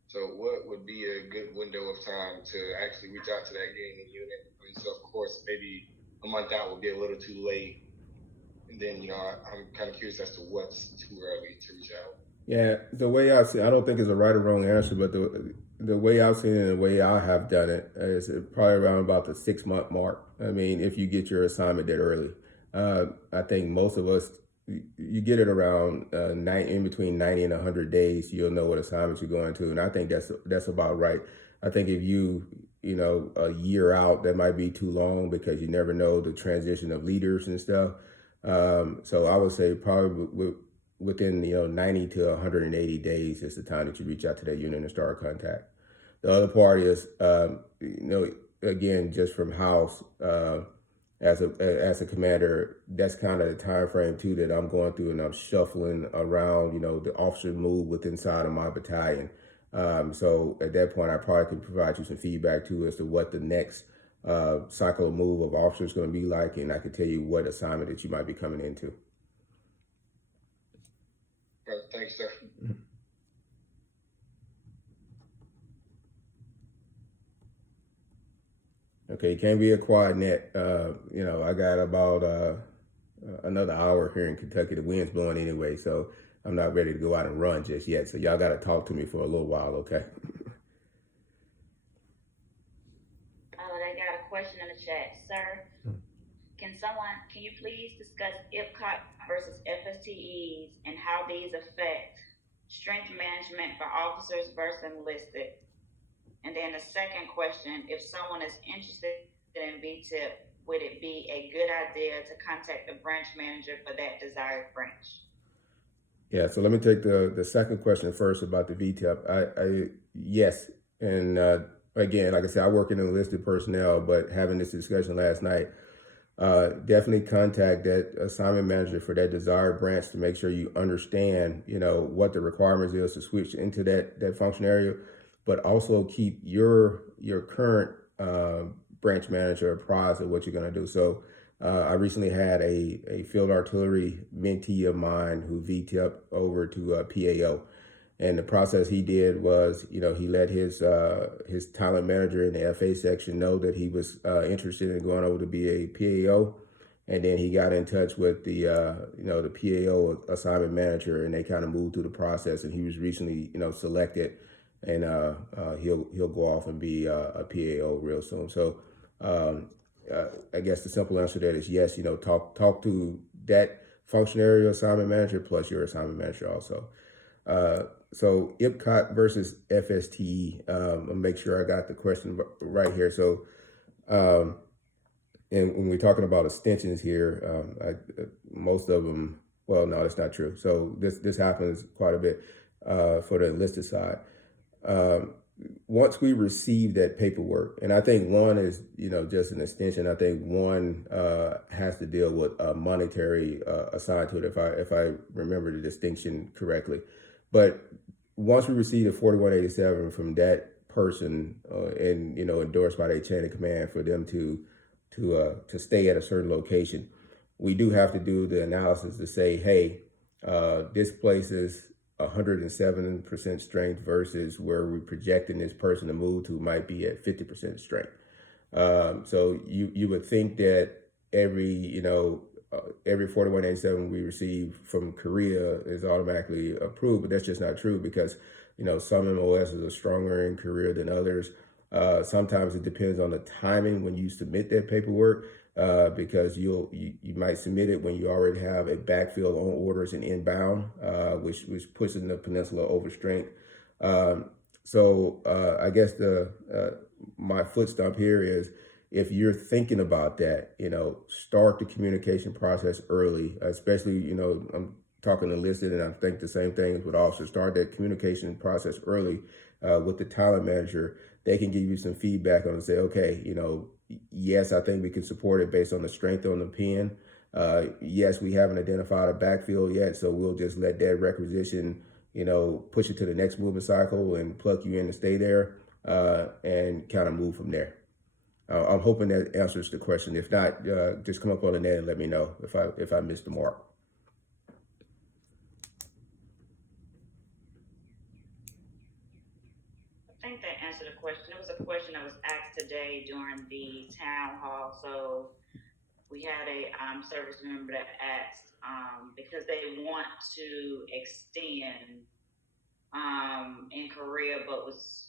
So what would be a good window of time to actually reach out to that gaining unit? So of course, maybe a month out would be a little too late. And then, I'm kind of curious as to what's too early to reach out. Yeah, the way I see, I don't think it's a right or wrong answer, but the way I've seen it and the way I have done it is probably around about the 6-month mark. I mean, if you get your assignment that early, I think most of us, you get it around in between 90 and 100 days, you'll know what assignments you're going to, and I think that's about right. I think if you a year out, that might be too long because you never know the transition of leaders and stuff. So I would say probably within 90 to 180 days is the time that you reach out to that unit and start contact. The other part is again, just from house, as a commander, that's kind of the time frame too that I'm going through, and I'm shuffling around the officer move within inside of my battalion. So at that point I probably can provide you some feedback too as to what the next cycle of move of officers is going to be like, and I can tell you what assignment that you might be coming into. Thanks, sir. Okay, you can't be a quad net. I got about another hour here in Kentucky. The wind's blowing anyway, so I'm not ready to go out and run just yet. So y'all got to talk to me for a little while, okay? I got a question in the chat, sir. Can you please discuss IPCOT versus FSTEs and how these affect strength management for officers versus enlisted? And then the second question, if someone is interested in VTIP, would it be a good idea to contact the branch manager for that desired branch? Yeah, so let me take the second question first about the VTIP. Yes, and again, like I said, I work in enlisted personnel, but having this discussion last night, definitely contact that assignment manager for that desired branch to make sure you understand, what the requirements is to switch into that function area, but also keep your current branch manager apprised of what you're going to do. So I recently had a field artillery mentee of mine who VTIP over to PAO. And the process he did was, he let his talent manager in the FA section know that he was interested in going over to be a PAO. And then he got in touch with the PAO assignment manager, and they kind of moved through the process. And he was recently, selected, and he'll go off and be a PAO real soon. So I guess the simple answer to that is yes. Talk to that function area assignment manager plus your assignment manager also. So IPCOT versus FSTE, I'll make sure I got the question right here. So, and when we're talking about extensions here, most of them, well, no, that's not true. So this happens quite a bit for the enlisted side. Once we receive that paperwork, and I think one is, just an extension. I think one has to deal with a monetary assigned to it, if I remember the distinction correctly. But once we receive the 4187 from that person and endorsed by their chain of command for them to stay at a certain location, we do have to do the analysis to say, hey, This place is 107% strength versus where we're projecting this person to move to might be at 50% strength. So you would think that every 4187 we receive from Korea is automatically approved, but that's just not true because some MOSs are stronger in Korea than others. Sometimes it depends on the timing when you submit that paperwork, because you might submit it when you already have a backfill on orders and inbound, which pushes the peninsula over strength. So I guess my foot stomp here is, if you're thinking about that, start the communication process early, especially, I'm talking enlisted, and I think the same thing with officers. Start that communication process early with the talent manager. They can give you some feedback on and say, okay, yes, I think we can support it based on the strength on the pen. Yes, we haven't identified a backfill yet, so we'll just let that requisition, push it to the next movement cycle and plug you in to stay there, and kind of move from there. I'm hoping that answers the question. If not, just come up on the net and let me know if I missed the mark. I think that answered the question. It was a question that was asked today during the town hall. So we had a service member that asked, because they want to extend in Korea, but was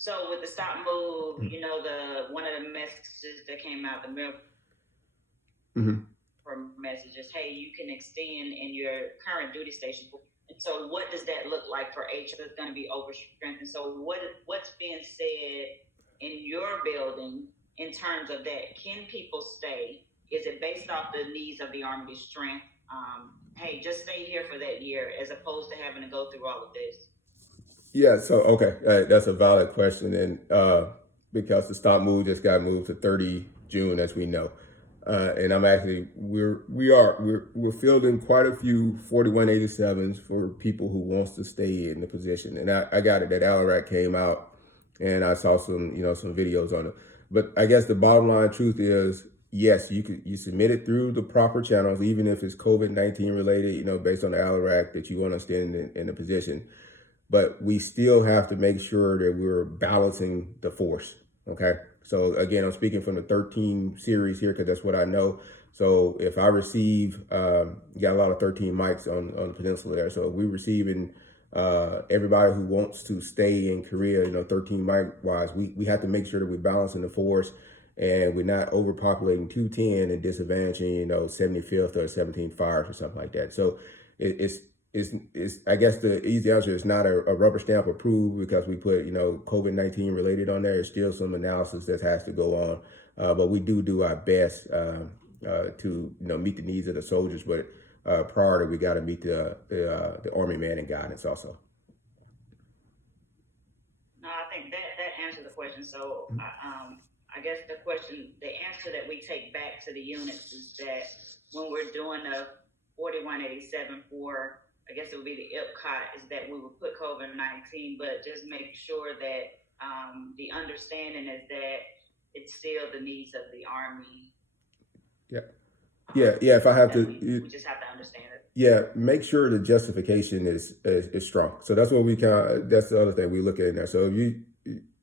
so with the stop move, one of the messages that came out, the mail messages, hey, you can extend in your current duty station. And so what does that look like for HR that's going to be overstrengthened? So what's being said in your building in terms of that? Can people stay? Is it based off the needs of the Army's strength? Hey, just stay here for that year, as opposed to having to go through all of this. Yeah, so okay, that's a valid question, and because the stop move just got moved to 30 June, as we know, and I'm actually we're fielding quite a few 4187s for people who wants to stay in the position, and I got it that LRAC came out, and I saw some some videos on it, but I guess the bottom line truth is, yes, you submit it through the proper channels, even if it's COVID-19 related, based on the LRAC that you want to stand in the position. But we still have to make sure that we're balancing the force, okay? So again, I'm speaking from the 13 series here because that's what I know. So if I receive, you got a lot of 13 mics on the peninsula there. So if we're receiving everybody who wants to stay in Korea, 13 mic wise, we have to make sure that we're balancing the force and we're not overpopulating 210 and disadvantaging, 75th or 17th fires or something like that. So it's I guess the easy answer is not a rubber stamp approved because we put COVID-19 related on there. There's still some analysis that has to go on, but we do our best to meet the needs of the soldiers. But prior to, we got to meet the Army man and guidance also. No, I think that answers the question. So I guess the answer that we take back to the units is that when we're doing a 4187 for, I guess it would be the IPCOT, is that we would put COVID-19, but just make sure that the understanding is that it's still the needs of the Army. Yeah. If I have to, we just have to understand it. Yeah, make sure the justification is strong. So that's what that's the other thing we look at in there. So if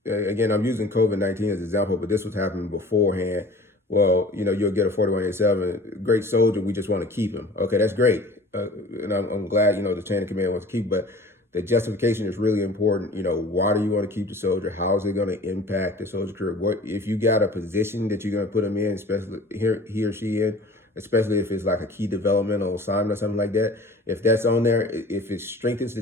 again, I'm using COVID-19 as an example, but this was happening beforehand. Well, you'll get a 4187, great soldier, we just want to keep him. Okay, that's great. And I'm glad, the chain of command wants to keep, but the justification is really important. Why do you want to keep the soldier? How is it going to impact the soldier's career? What if you got a position that you're going to put him in, especially he or she in, especially if it's like a key developmental assignment or something like that? If that's on there, if it strengthens the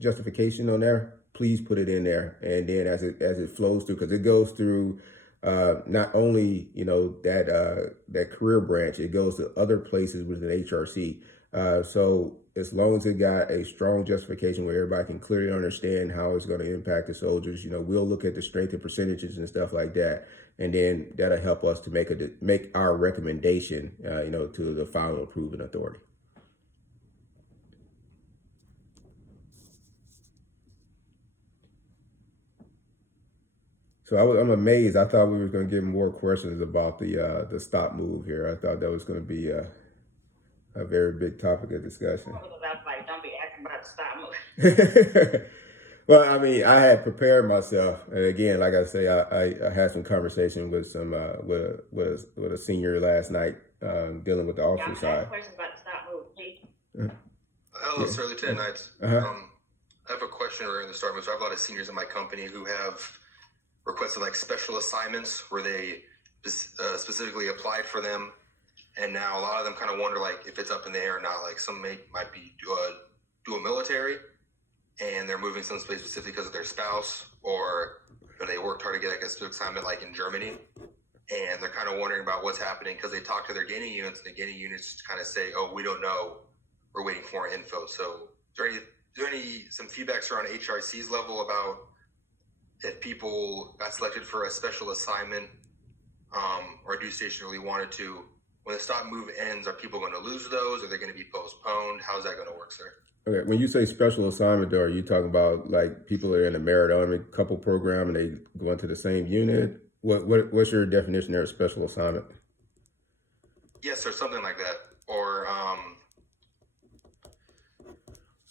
justification on there, please put it in there. And then as it flows through, because it goes through not only that career branch, it goes to other places within HRC. So as long as it got a strong justification where everybody can clearly understand how it's going to impact the soldiers, we'll look at the strength and percentages and stuff like that, and then that'll help us to make our recommendation, to the final approving authority. So I'm amazed. I thought we were going to get more questions about the stop move here. I thought that was going to be a very big topic of discussion. Because I was like, don't be asking about the stock moving. Well, I mean, I had prepared myself, and again, like I say, I had some conversation with some with a senior last night, dealing with the Y'all officer can side. ask questions about the stock moving, please. Hello, Sir Lieutenant Knights. Uh-huh. I have a question regarding the start. So I have a lot of seniors in my company who have requested like special assignments where they specifically applied for them, and now a lot of them kind of wonder like if it's up in the air or not. Like some might be dual military, and they're moving some space specifically because of their spouse, or they worked hard to get like a specific assignment like in Germany, and they're kind of wondering about what's happening because they talk to their gaining units, and the gaining units kind of say, "Oh, we don't know. We're waiting for more info." So, is there any some feedbacks around HRC's level about if people got selected for a special assignment, or a duty station really wanted to? When the stop move ends, are people going to lose those? Are they going to be postponed? How's that going to work, sir? Okay, when you say special assignment, though, are you talking about like people that are in the Merit Army couple program and they go into the same unit? What's your definition there of special assignment? Yes, sir, something like that. Or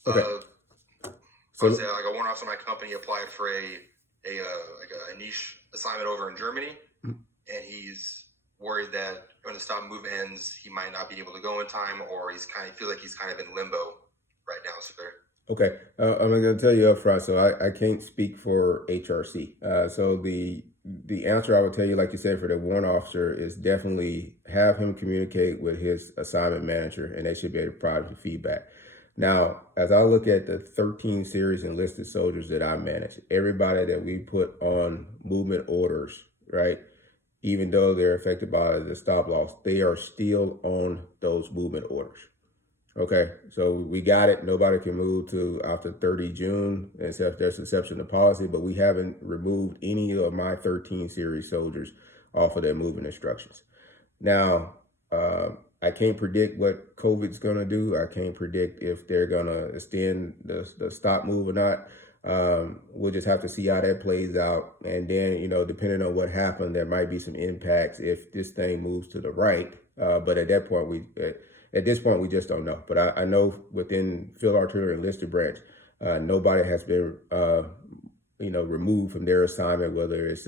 Okay. So say like a warrant officer in my company applied for a niche assignment over in Germany, and he's worried that when the stop and move ends, he might not be able to go in time, or feel like he's kind of in limbo right now, sir. Okay, I'm going to tell you up front, so I can't speak for HRC. So the answer I would tell you, like you said, for the warrant officer is definitely have him communicate with his assignment manager, and they should be able to provide you feedback. Now, as I look at the 13 series enlisted soldiers that I manage, everybody that we put on movement orders, right, even though they're affected by the stop loss, they are still on those movement orders. Okay, so we got it. Nobody can move to after 30 June, except there's exception to policy, but we haven't removed any of my 13 series soldiers off of their movement instructions. Now, I can't predict what COVID's going to do. I can't predict if they're going to extend the stop move or not. We'll just have to see how that plays out. And then, depending on what happened, there might be some impacts if this thing moves to the right. But at that point, at this point, we just don't know. But I know within Field Artillery Enlisted Branch, nobody has been, removed from their assignment, whether it's,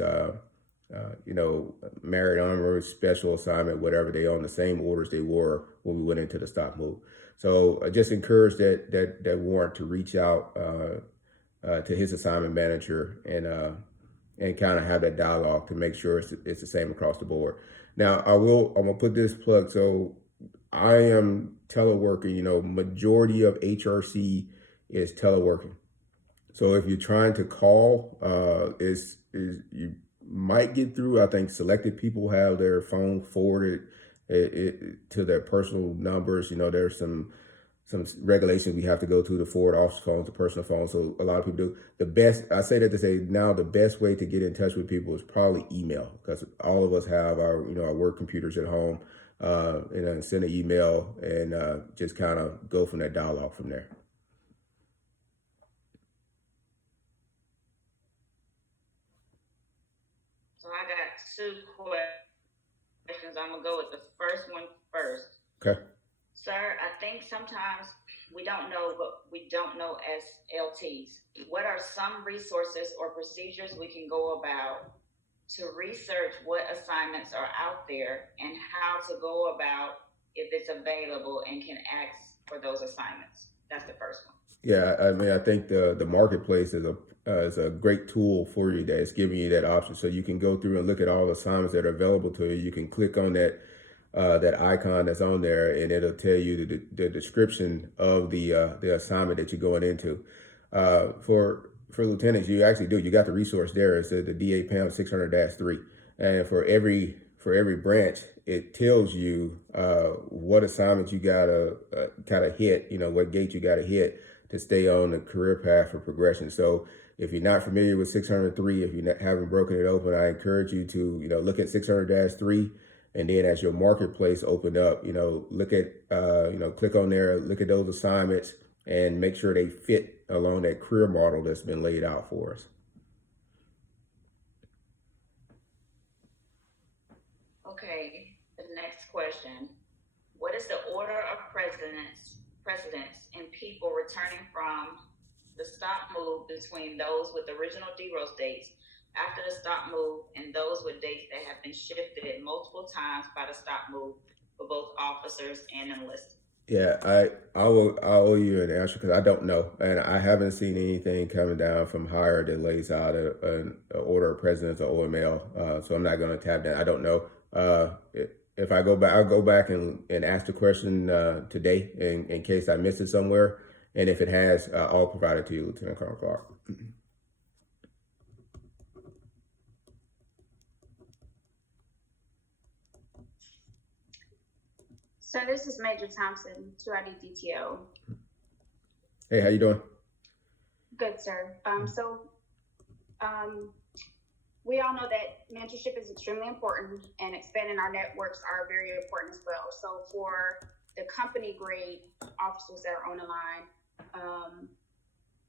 Merit Armor, special assignment, whatever. They on the same orders they were when we went into the stop move. So I just encourage that warrant to reach out to his assignment manager and kind of have that dialogue to make sure it's the same across the board. Now, I'm gonna put this plug. So I am teleworking. Majority of HRC is teleworking. So if you're trying to call, you might get through. I think selected people have their phone forwarded to their personal numbers. There's some regulations we have to go to forward office phones to personal phones. So a lot of people do. I say that to say now the best way to get in touch with people is probably email, because all of us have our work computers at home, and send an email and just kind of go from that dialogue from there. So I got two questions. I'm gonna go with the first one first. Okay. Sir, I think sometimes we don't know what we don't know as LTs. What are some resources or procedures we can go about to research what assignments are out there and how to go about if it's available and can ask for those assignments? That's the first one. Yeah, I mean, I think the marketplace is a great tool for you that is giving you that option. So you can go through and look at all the assignments that are available to you. You can click on that icon that's on there, and it'll tell you the description of the assignment that you're going into. For lieutenants, you actually do. You got the resource there. It's the DA PAM 600-3, and for every branch, it tells you what assignments you gotta kind of hit. What gate you gotta hit to stay on the career path for progression. So if you're not familiar with 603, if you haven't broken it open, I encourage you to look at 600-3. And then as your marketplace open up, look at, click on there, look at those assignments and make sure they fit along that career model that's been laid out for us. Okay, the next question. What is the order of precedence in people returning from the stop move between those with original DROS dates after the stop move and those with dates that have been shifted multiple times by the stop move for both officers and enlisted? Yeah, I owe you an answer because I don't know, and I haven't seen anything coming down from higher that lays out an order of precedence or OML. So I'm not going to tap that. I don't know. If I go back, I'll go back and ask the question today in case I missed it somewhere, and if it has, I'll provide it to you, Lieutenant Colonel Clark. So this is Major Thompson, 2ID DTO. Hey, how you doing? Good, sir. We all know that mentorship is extremely important, and expanding our networks are very important as well. So for the company grade officers that are on the line,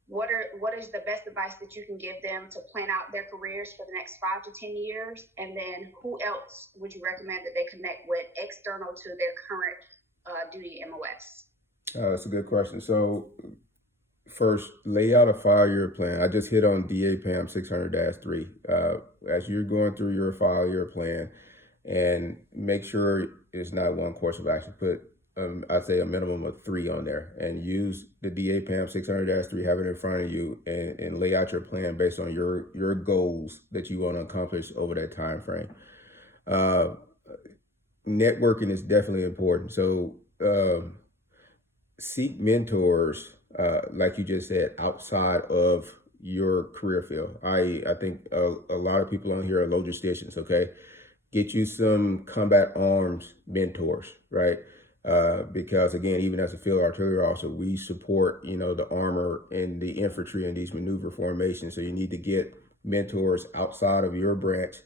what is the best advice that you can give them to plan out their careers for the next 5 to 10 years? And then who else would you recommend that they connect with external to their current duty MOS? That's a good question. So first, lay out a 5-year plan. I just hit on DAPAM 600-3. As you're going through your 5-year plan, and make sure it's not one course of action. Put I'd say a minimum of 3 on there, and use the DAPAM 600-3, have it in front of you, and lay out your plan based on your goals that you want to accomplish over that time frame. Networking is definitely important. So seek mentors, like you just said, outside of your career field. I think a lot of people on here are logisticians, okay? Get you some combat arms mentors, right? Because again, even as a field artillery officer, we support, the armor and the infantry in these maneuver formations. So you need to get mentors outside of your branch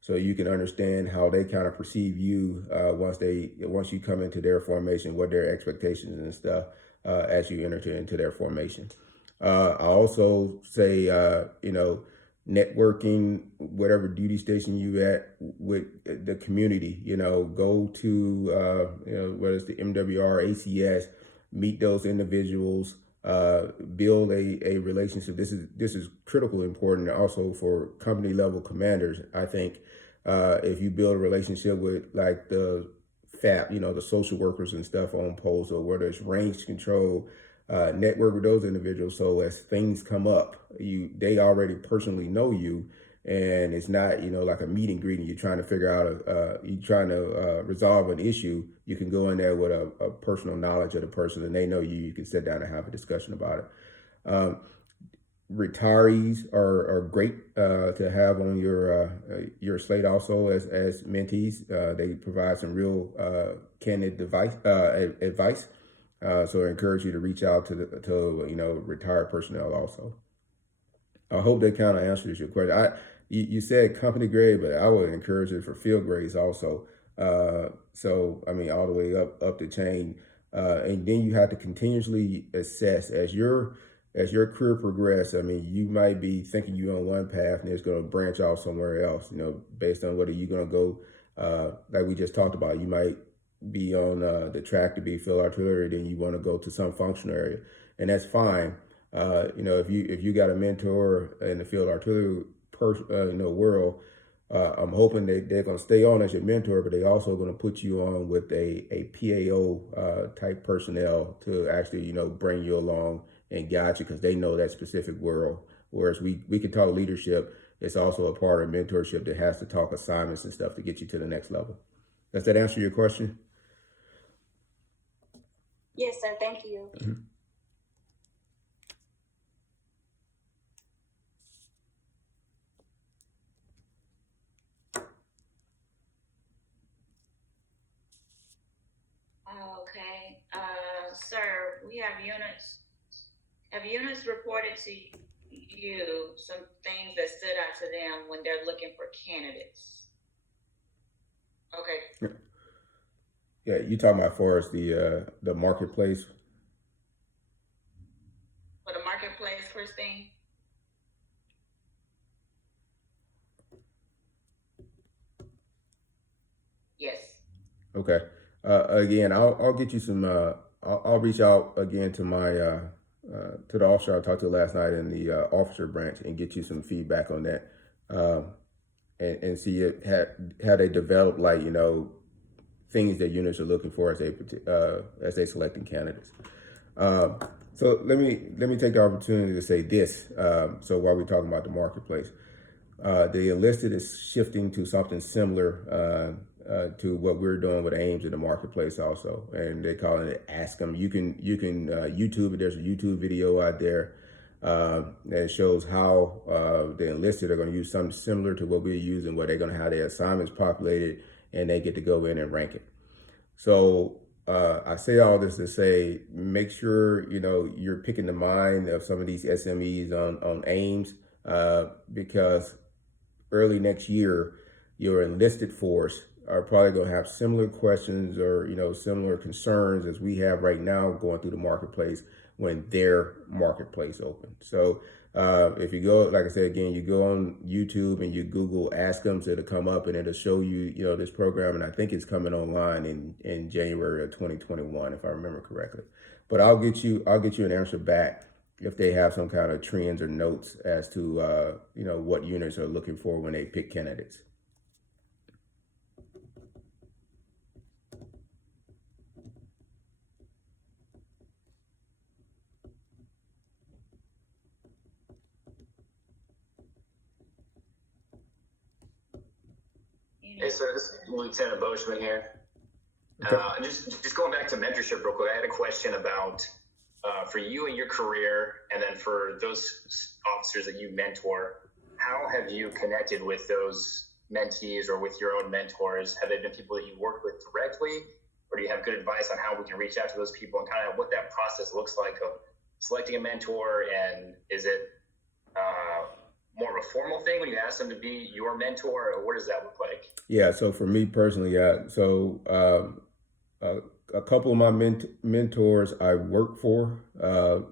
so you can understand how they kind of perceive you once you come into their formation, what their expectations and stuff as you enter into their formation. I also say, networking, whatever duty station you at with the community, go to, whether it's the MWR, ACS, meet those individuals, build a relationship. This is critical important also for company level commanders. I think if you build a relationship with like the FAP, the social workers and stuff on post, or whether it's range control, network with those individuals. So as things come up, they already personally know you, and it's not, like a meet and greet and you're trying to figure out, you're trying to resolve an issue. You can go in there with a personal knowledge of the person, and they know you. You can sit down and have a discussion about it. Retirees are great to have on your slate also as mentees. They provide some real candid advice. So I encourage you to reach out to retired personnel also. I hope that kind of answers your question. You said company grade, but I would encourage it for field grades also. So I mean, all the way up the chain, and then you have to continuously assess as your career progresses. I mean, you might be thinking you're on one path and it's going to branch off somewhere else. Based on whether you're going to go, like we just talked about, you might be on the track to be field artillery, then you want to go to some functional area, and that's fine. If you got a mentor in the field artillery world, I'm hoping they're going to stay on as your mentor, but they also going to put you on with a PAO type personnel to actually bring you along and guide you, because they know that specific world. Whereas we can talk leadership, it's also a part of mentorship that has to talk assignments and stuff to get you to the next level. Does that answer your question? Yes, sir. Thank you. Mm-hmm. Okay, sir, we have units. Have units reported to you some things that stood out to them when they're looking for candidates? Okay. Yeah, you talking about for us the marketplace? For the marketplace, Christine? Yes. Okay. again, I'll get you some. I'll reach out again to my to the officer I talked to last night in the officer branch and get you some feedback on that, and see how they develop, like, things that units are looking for as they selecting candidates. So let me take the opportunity to say this. So while we're talking about the marketplace, the enlisted is shifting to something similar to what we're doing with Ames in the marketplace also, and they call it Ask Them. You can YouTube it. There's a YouTube video out there that shows how the enlisted are going to use something similar to what we're using, where they're going to have their assignments populated and they get to go in and rank it. So I say all this to say, make sure you're picking the mind of some of these SMEs on Ames, because early next year, your enlisted force are probably going to have similar questions or similar concerns as we have right now going through the marketplace when their marketplace opens. So if you go, like I said again, you go on YouTube and you Google Ask Them, so it'll come up and it'll show you this program, and I think it's coming online in January of 2021, if I remember correctly. But I'll get you an answer back if they have some kind of trends or notes as to what units are looking for when they pick candidates. Hey, sir, this is Lieutenant Boschman here. Okay. Just going back to mentorship real quick, I had a question about for you and your career, and then for those officers that you mentor, how have you connected with those mentees or with your own mentors? Have they been people that you work with directly, or do you have good advice on how we can reach out to those people and kind of what that process looks like of selecting a mentor? And is it more of a formal thing when you ask them to be your mentor, or what does that look like? Yeah, so for me personally, a couple of my mentors I work for,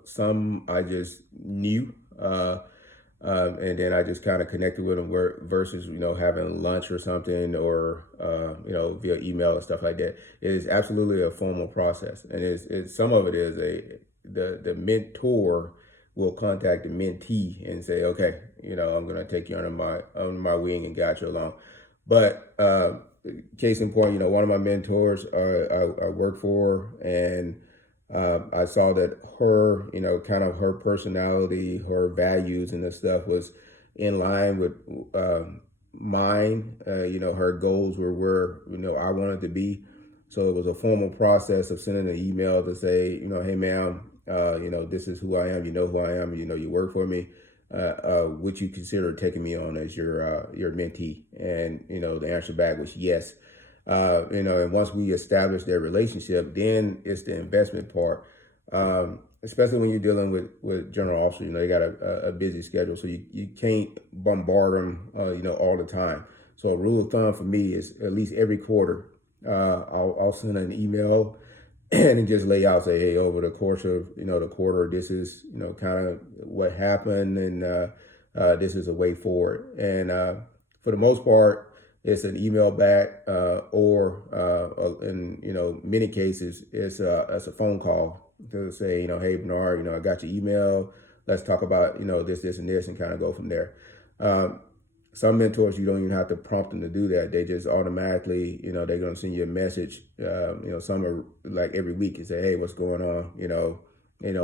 some I just knew, and then I just kind of connected with them versus, having lunch or something, or, via email and stuff like that. It is absolutely a formal process. And it's some of it is the mentor will contact the mentee and say, okay, I'm going to take you under my wing and guide you along. But case in point, one of my mentors I work for, and I saw that her, kind of her personality, her values and this stuff was in line with mine. Her goals were where, I wanted to be. So it was a formal process of sending an email to say, hey, ma'am, this is who I am. You know who I am. You work for me. Would you consider taking me on as your mentee? And, the answer back was yes. And once we establish their relationship, then it's the investment part. Especially when you're dealing with general officers, they got a busy schedule, so you can't bombard them, all the time. So a rule of thumb for me is at least every quarter, I'll send an email and just lay out, say, hey, over the course of, the quarter, this is, kind of what happened, and this is a way forward. And for the most part, it's an email back, or in many cases, it's a phone call to say, hey, Bernard, I got your email. Let's talk about, this, and this, and kind of go from there. Some mentors, you don't even have to prompt them to do that. They just automatically, they're going to send you a message. Some are like every week and say, hey, what's going on?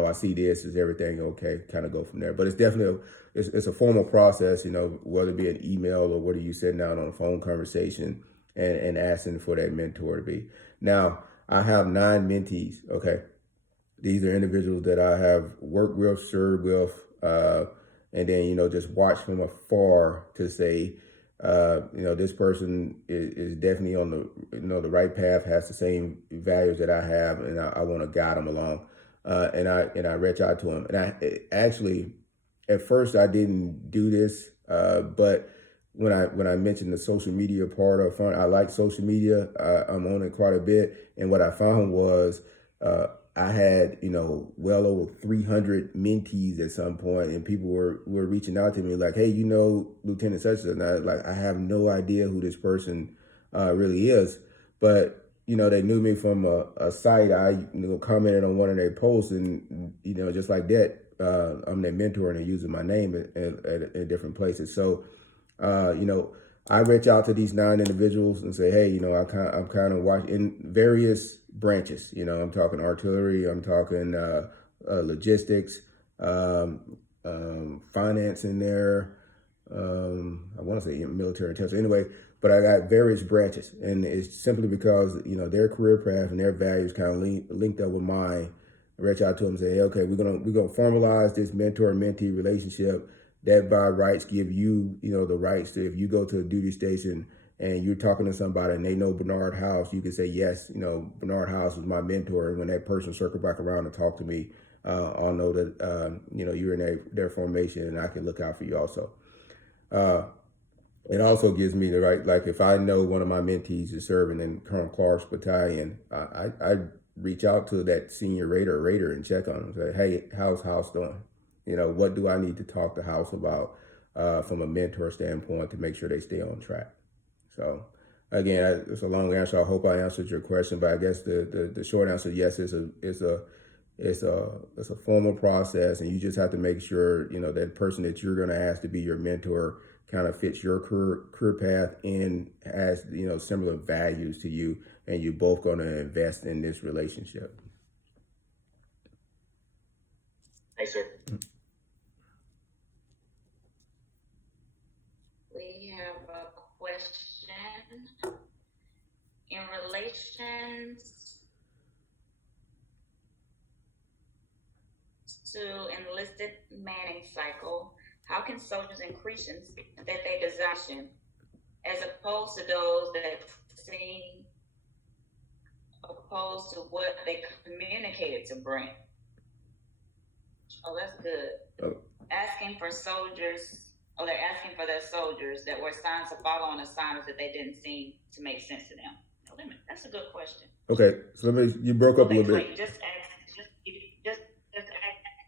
I see this. Is everything okay? Kind of go from there. But it's definitely, it's a formal process, whether it be an email or whether you sitting down on a phone conversation and asking for that mentor to be. Now, I have 9 mentees, okay? These are individuals that I have worked with, served with, and then, just watch from afar to say, this person is definitely on the right path, has the same values that I have, and I want to guide them along. And I reach out to them. And I actually, at first I didn't do this, but when I mentioned the social media part up front, I like social media. I'm on it quite a bit. And what I found was, I had, well over 300 mentees at some point, and people were reaching out to me like, hey, Lieutenant such and I have no idea who this person really is. But they knew me from a site. I commented on one of their posts, and just like that, I'm their mentor and they're using my name at different places. So, I reach out to these 9 individuals and say, hey, I'm kind of watching in various branches. I'm talking artillery, I'm talking logistics, finance in there. I want to say military intelligence. Anyway, but I got various branches, and it's simply because their career path and their values kind of linked up with mine. I reach out to them and say, hey, okay, we're gonna formalize this mentor-mentee relationship that by rights give you the rights to, if you go to a duty station and you're talking to somebody and they know Bernard House, you can say, yes, Bernard House was my mentor. And when that person circle back around and talk to me, I'll know that you're in their formation and I can look out for you also. It also gives me the right, like if I know one of my mentees is serving in Colonel Clark's battalion, I reach out to that senior raider and check on them. Say, hey, how's House doing? What do I need to talk to House about from a mentor standpoint to make sure they stay on track? So again, it's a long answer. I hope I answered your question, but I guess the short answer, yes, it's a formal process, and you just have to make sure that person that you're going to ask to be your mentor kind of fits your career path and has similar values to you, and you're both going to invest in this relationship. Thanks, sir. We have a question in relations to enlisted manning cycle. How can soldiers increase that they desire as opposed to those that seem opposed to what they communicated to bring? Oh, that's good. Oh. Asking for soldiers, they're asking for their soldiers that were assigned to follow on assignments that they didn't seem to make sense to them. Oh, wait a minute, that's a good question. Okay, so you broke up a little bit. Just ask the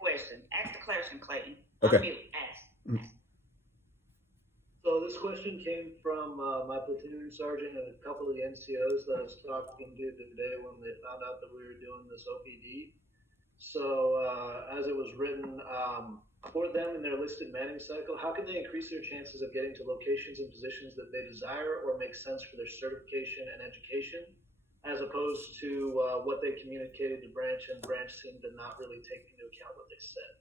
question. Ask the question, Clayton. Okay. Unmute. Ask. So this question came from my platoon sergeant and a couple of the NCOs that I was talking to today when they found out that we were doing this OPD. So as it was written, for them in their listed manning cycle, how can they increase their chances of getting to locations and positions that they desire or make sense for their certification and education, as opposed to what they communicated to branch, and branch seemed to not really take into account what they said.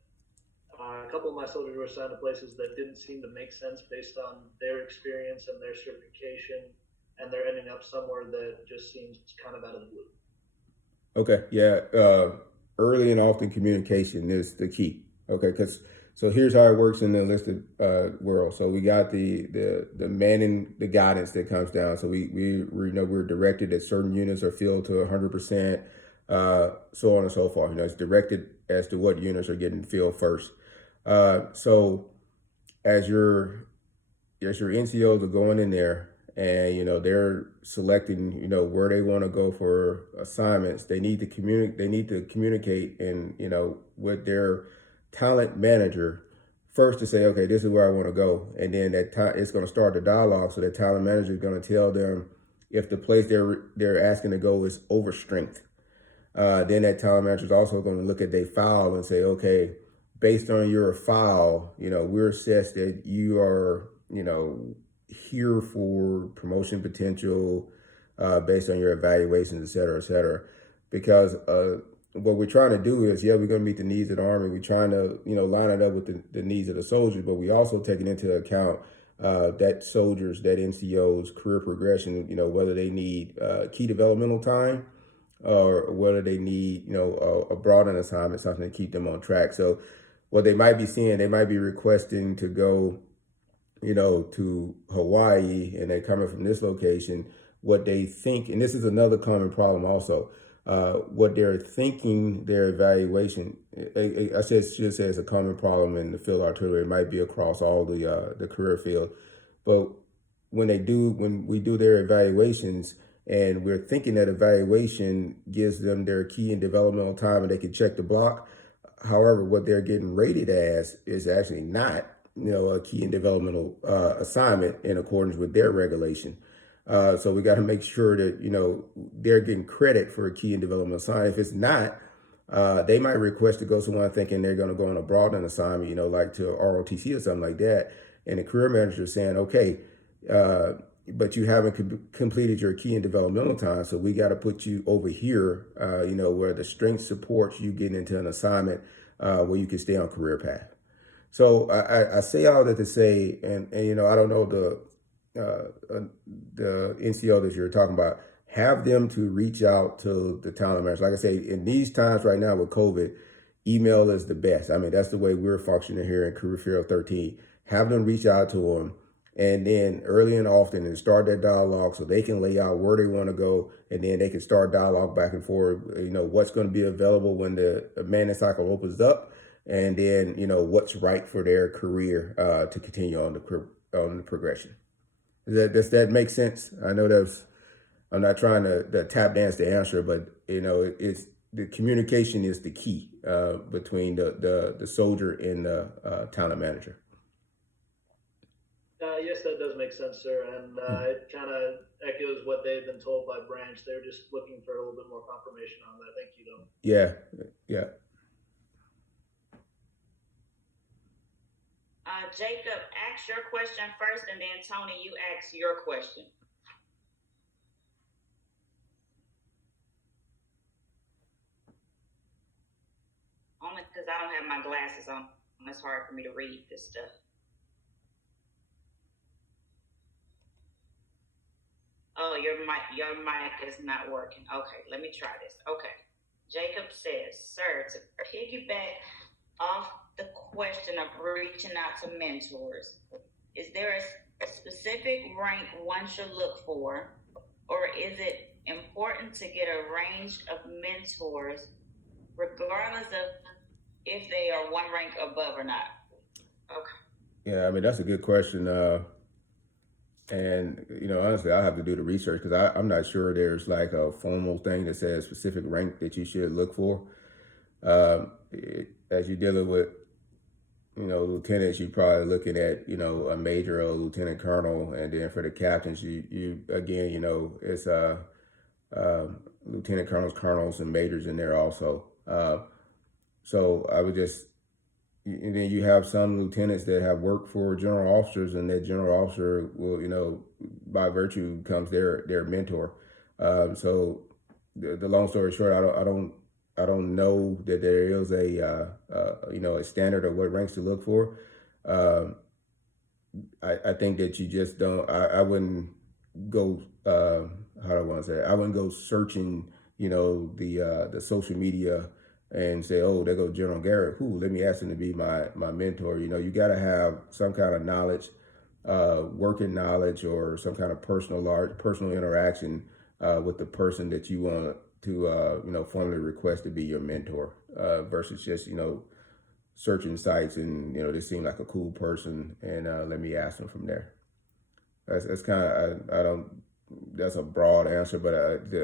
A couple of my soldiers were assigned to places that didn't seem to make sense based on their experience and their certification, and they're ending up somewhere that just seems kind of out of the blue. Okay, yeah. Early and often communication is the key. Okay, so here's how it works in the enlisted world. So we got the manning, the guidance that comes down. So we know we're directed that certain units are filled to 100%, so on and so forth. It's directed as to what units are getting filled first. So as your NCOs are going in there and they're selecting where they want to go for assignments, they need to communicate and with their talent manager first to say, okay, this is where I want to go, and then it's going to start the dialogue. So the talent manager is going to tell them if the place they're asking to go is over strength. Then that talent manager is also going to look at their file and say, okay, based on your file, we're assessed that you are here for promotion potential based on your evaluations, et cetera, et cetera. Because what we're trying to do is, we're going to meet the needs of the Army. We're trying to, line it up with the needs of the soldiers, but we also taking into account that soldiers, that NCO's career progression, whether they need key developmental time or whether they need, a broadened assignment, something to keep them on track. So what they might be seeing, they might be requesting to go, to Hawaii, and they're coming from this location. What they think, and this is another common problem also, what they're thinking their evaluation, I should say it's a common problem in the field artillery. It might be across all the career field, but when we do their evaluations, and we're thinking that evaluation gives them their key and developmental time and they can check the block. However, what they're getting rated as is actually not, a key and developmental assignment in accordance with their regulation. So we got to make sure that, they're getting credit for a key and development assignment. If it's not, they might request to go somewhere thinking they're going to go on a broadened assignment, like to ROTC or something like that. And the career manager is saying, okay, but you haven't completed your key and developmental time. So we got to put you over here, where the strength supports you getting into an assignment where you can stay on career path. So I say all that to say, and I don't know the NCO that you're talking about, have them to reach out to the talent manager. Like I say, in these times right now with COVID, email is the best. I mean, that's the way we're functioning here in Career Field 13. Have them reach out to them, and then early and often, and start that dialogue so they can lay out where they want to go, and then they can start dialogue back and forth, what's going to be available when the manning cycle opens up, and then, what's right for their career to continue on the progression. Does that make sense? I know I'm not trying to tap dance the answer, but it's the communication is the key between the soldier and the talent manager. Yes, that does make sense, sir. And it kind of echoes what they've been told by branch. They're just looking for a little bit more confirmation on that. Thank you, though. Yeah. Jacob, ask your question first, and then Tony, you ask your question. Only because I don't have my glasses on. It's hard for me to read this stuff. Oh, your mic is not working. Okay, let me try this. Okay. Jacob says, sir, to piggyback off the question of reaching out to mentors, is there a specific rank one should look for, or is it important to get a range of mentors regardless of if they are one rank above or not? Okay. Yeah, I mean, that's a good question. And, honestly, I have to do the research because I'm not sure there's like a formal thing that says specific rank that you should look for. As you're dealing with, lieutenants, you're probably looking at, a major or a lieutenant colonel. And then for the captains, you again, it's lieutenant colonels, and majors in there also. So I would just, and then you have some lieutenants that have worked for general officers, and that general officer will, by virtue comes their mentor. So the long story short, I don't know that there is a standard of what ranks to look for. I think that you just don't. I wouldn't go. How do I want to say? I wouldn't go searching. The social media and say, oh, there goes General Garrett. Let me ask him to be my mentor. You got to have some kind of knowledge, working knowledge, or some kind of personal interaction with the person that you want to, formally request to be your mentor, versus just, searching sites and, this seemed like a cool person and let me ask them from there. That's kind of, that's a broad answer, but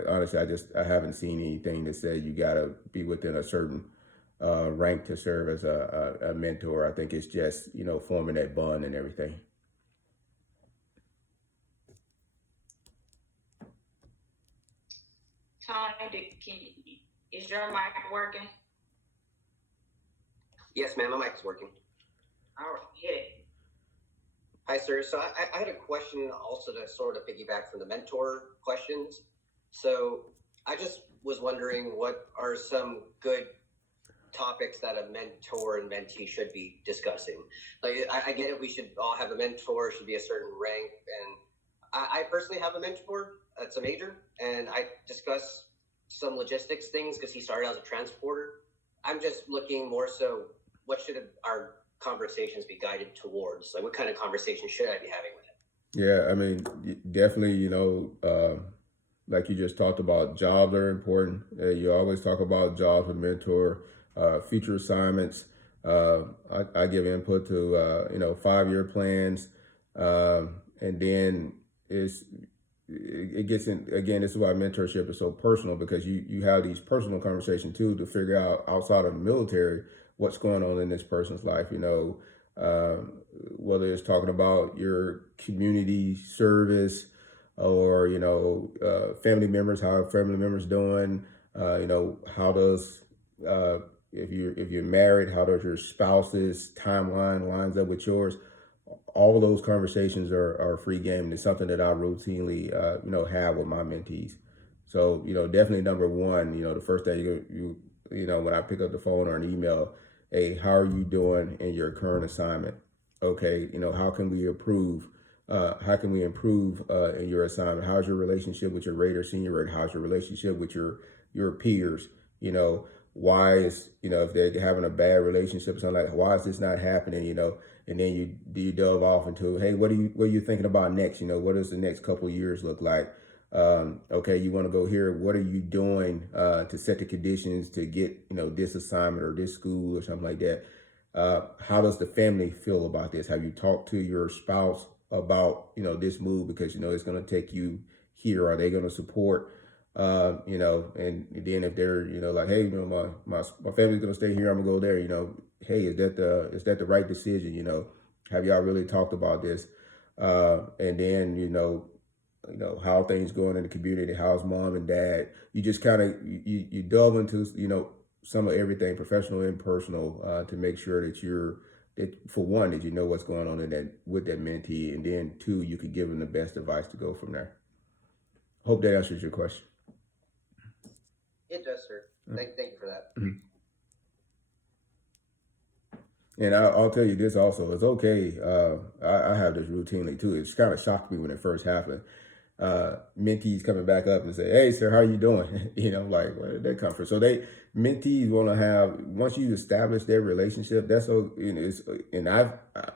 honestly, I haven't seen anything that said you got to be within a certain rank to serve as a mentor. I think it's just, forming that bond and everything. Tony, is your mic working? Yes, ma'am, my mic is working. All right, hit it. Hi, sir. So I had a question also to sort of piggyback from the mentor questions. So I just was wondering, what are some good topics that a mentor and mentee should be discussing? Like, I get it, we should all have a mentor, should be a certain rank. And I personally have a mentor that's a major, and I discuss some logistics things because he started as a transporter. I'm just looking more so, what should our conversations be guided towards? Like, what kind of conversation should I be having with him? Yeah, I mean, definitely, like you just talked about, jobs are important. You always talk about jobs with mentor, future assignments. I give input to, 5-year plans. And then it gets in, again, this is why mentorship is so personal, because you have these personal conversations too, to figure out outside of the military, what's going on in this person's life, whether it's talking about your community service, or family members, how are family members doing? How does if you're married, how does your spouse's timeline lines up with yours? All of those conversations are free game, and it's something that I routinely have with my mentees. So definitely number one, the first thing when I pick up the phone or an email, hey, how are you doing in your current assignment? Okay, how can we improve? How can we improve in your assignment? How's your relationship with your rate or senior rate? How's your relationship with your peers? Why is if they're having a bad relationship or something like that, why is this not happening? And then you delve off into, hey, what are you thinking about next? What does the next couple of years look like? Okay, you want to go here. What are you doing to set the conditions to get this assignment or this school or something like that? How does the family feel about this? Have you talked to your spouse about this move, because it's going to take you here? Are they going to support? And then if they're like, hey, my family's going to stay here, I'm gonna go there. Hey, is that the right decision? Have y'all really talked about this? And then how are things going in the community? How's mom and dad? You just kind of you delve into some of everything, professional and personal, to make sure that for one, that you know what's going on with that mentee, and then two, you could give them the best advice to go from there. Hope that answers your question. It does, sir. Thank you for that. Mm-hmm. And I'll tell you this also. It's okay. I have this routinely too. It's kind of shocked me when it first happened. Mentees coming back up and say, "Hey, sir, how are you doing?" Like, where did that come from? So mentees want to have, once you establish their relationship, that's so.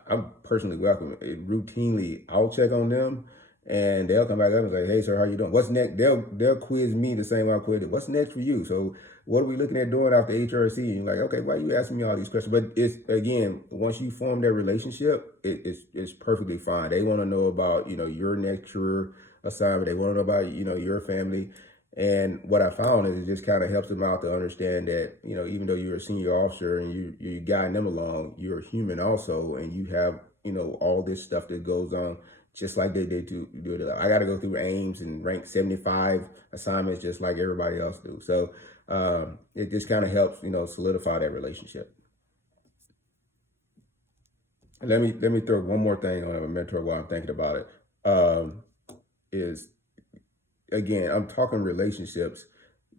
I'm personally welcome. Routinely, I'll check on them, and they'll come back up and say, "Hey, sir, how you doing? What's next?" They'll quiz me the same way I quiz it. What's next for you? So what are we looking at doing after HRC? And you're like, okay, why are you asking me all these questions? But it's, again, once you form that relationship, it's perfectly fine. They want to know about your next career assignment. They want to know about your family. And what I found is it just kind of helps them out to understand that even though you're a senior officer and you're guiding them along, you're a human also, and you have all this stuff that goes on just like they do. I got to go through AIMS and rank 75 assignments just like everybody else do. So it just kind of helps solidify that relationship. Let me throw one more thing on a mentor while I'm thinking about it. Is, again, I'm talking relationships.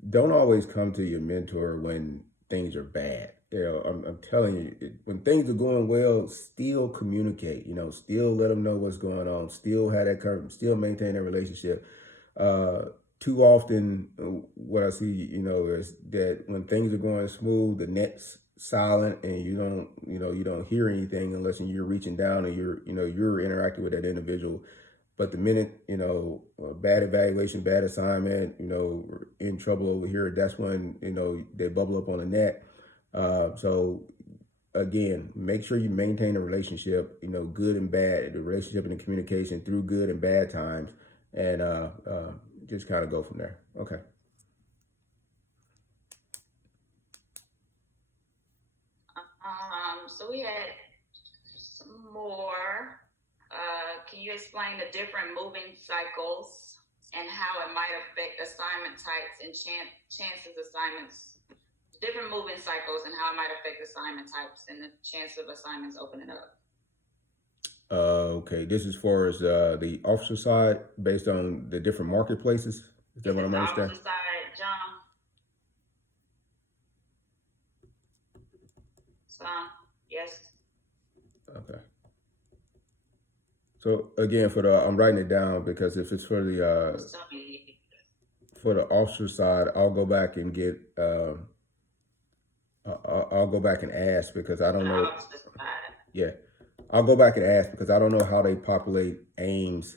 Don't always come to your mentor when things are bad. I'm telling you, when things are going well, still communicate. Still let them know what's going on. Still have that still maintain that relationship. Too often, what I see, is that when things are going smooth, the net's silent, and you don't hear anything unless you're reaching down and you're interacting with that individual. But the minute, bad evaluation, bad assignment, we're in trouble over here, that's when, they bubble up on the net. So again, make sure you maintain a relationship, good and bad, the relationship and the communication through good and bad times, and just kind of go from there. Okay. So we had some more. Can you explain the different moving cycles and how it might affect assignment types and chances assignments, different moving cycles and how it might affect assignment types and the chance of assignments opening up? Okay, this is as far as the officer side, based on the different marketplaces. Is that what I'm understanding? Officer side, John. Son, yes. Okay. So again, I'm writing it down because if it's for the officer side, I'll go back and get I'll go back and ask, because I don't know. Yeah, I'll go back and ask because I don't know how they populate AIMS,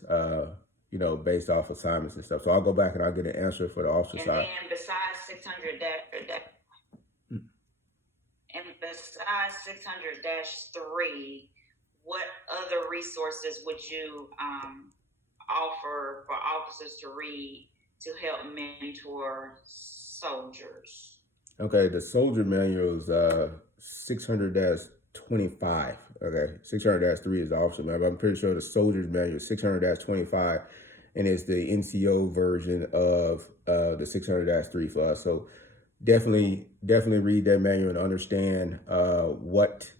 based off assignments and stuff. So I'll go back and I'll get an answer for the officer side. And besides 600 and besides 600-3, what other resources would you offer for officers to read to help mentor soldiers? Okay, the soldier manual is 600-25. Okay, 600-3 is the officer manual. I'm pretty sure the soldier's manual is 600-25. and it's the NCO version of the 600-3 for us. So definitely read that manual and understand what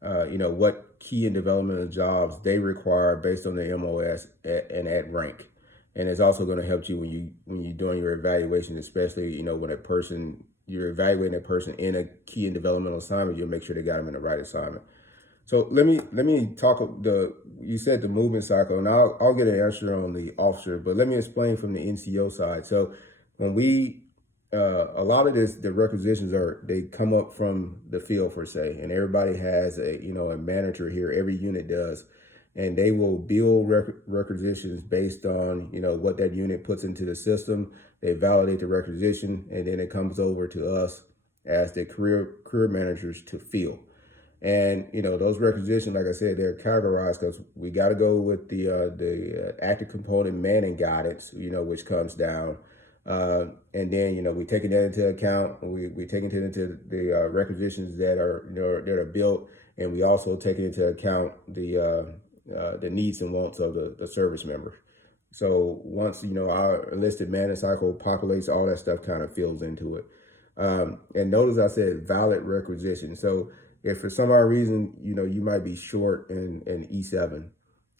what key and developmental jobs they require based on the MOS and at rank. And it's also going to help you when you're doing your evaluation, especially when you're evaluating a person in a key and developmental assignment, you'll make sure they got them in the right assignment. So let me talk you said the movement cycle, and I'll get an answer on the officer, but let me explain from the NCO side. So when a lot of the requisitions they come up from the field per se, and everybody has a manager here. Every unit does, and they will build requisitions based on what that unit puts into the system. They validate the requisition, and then it comes over to us as the career managers to fill. And those requisitions, like I said, they're categorized because we got to go with the active component manning guidance, which comes down. And then, we taking that into account. We taking into the requisitions that are built, and we also take into account the needs and wants of the service member. So once our enlisted manning cycle populates, all that stuff kind of fills into it. And notice I said valid requisition. So if for some odd reason you might be short in E7.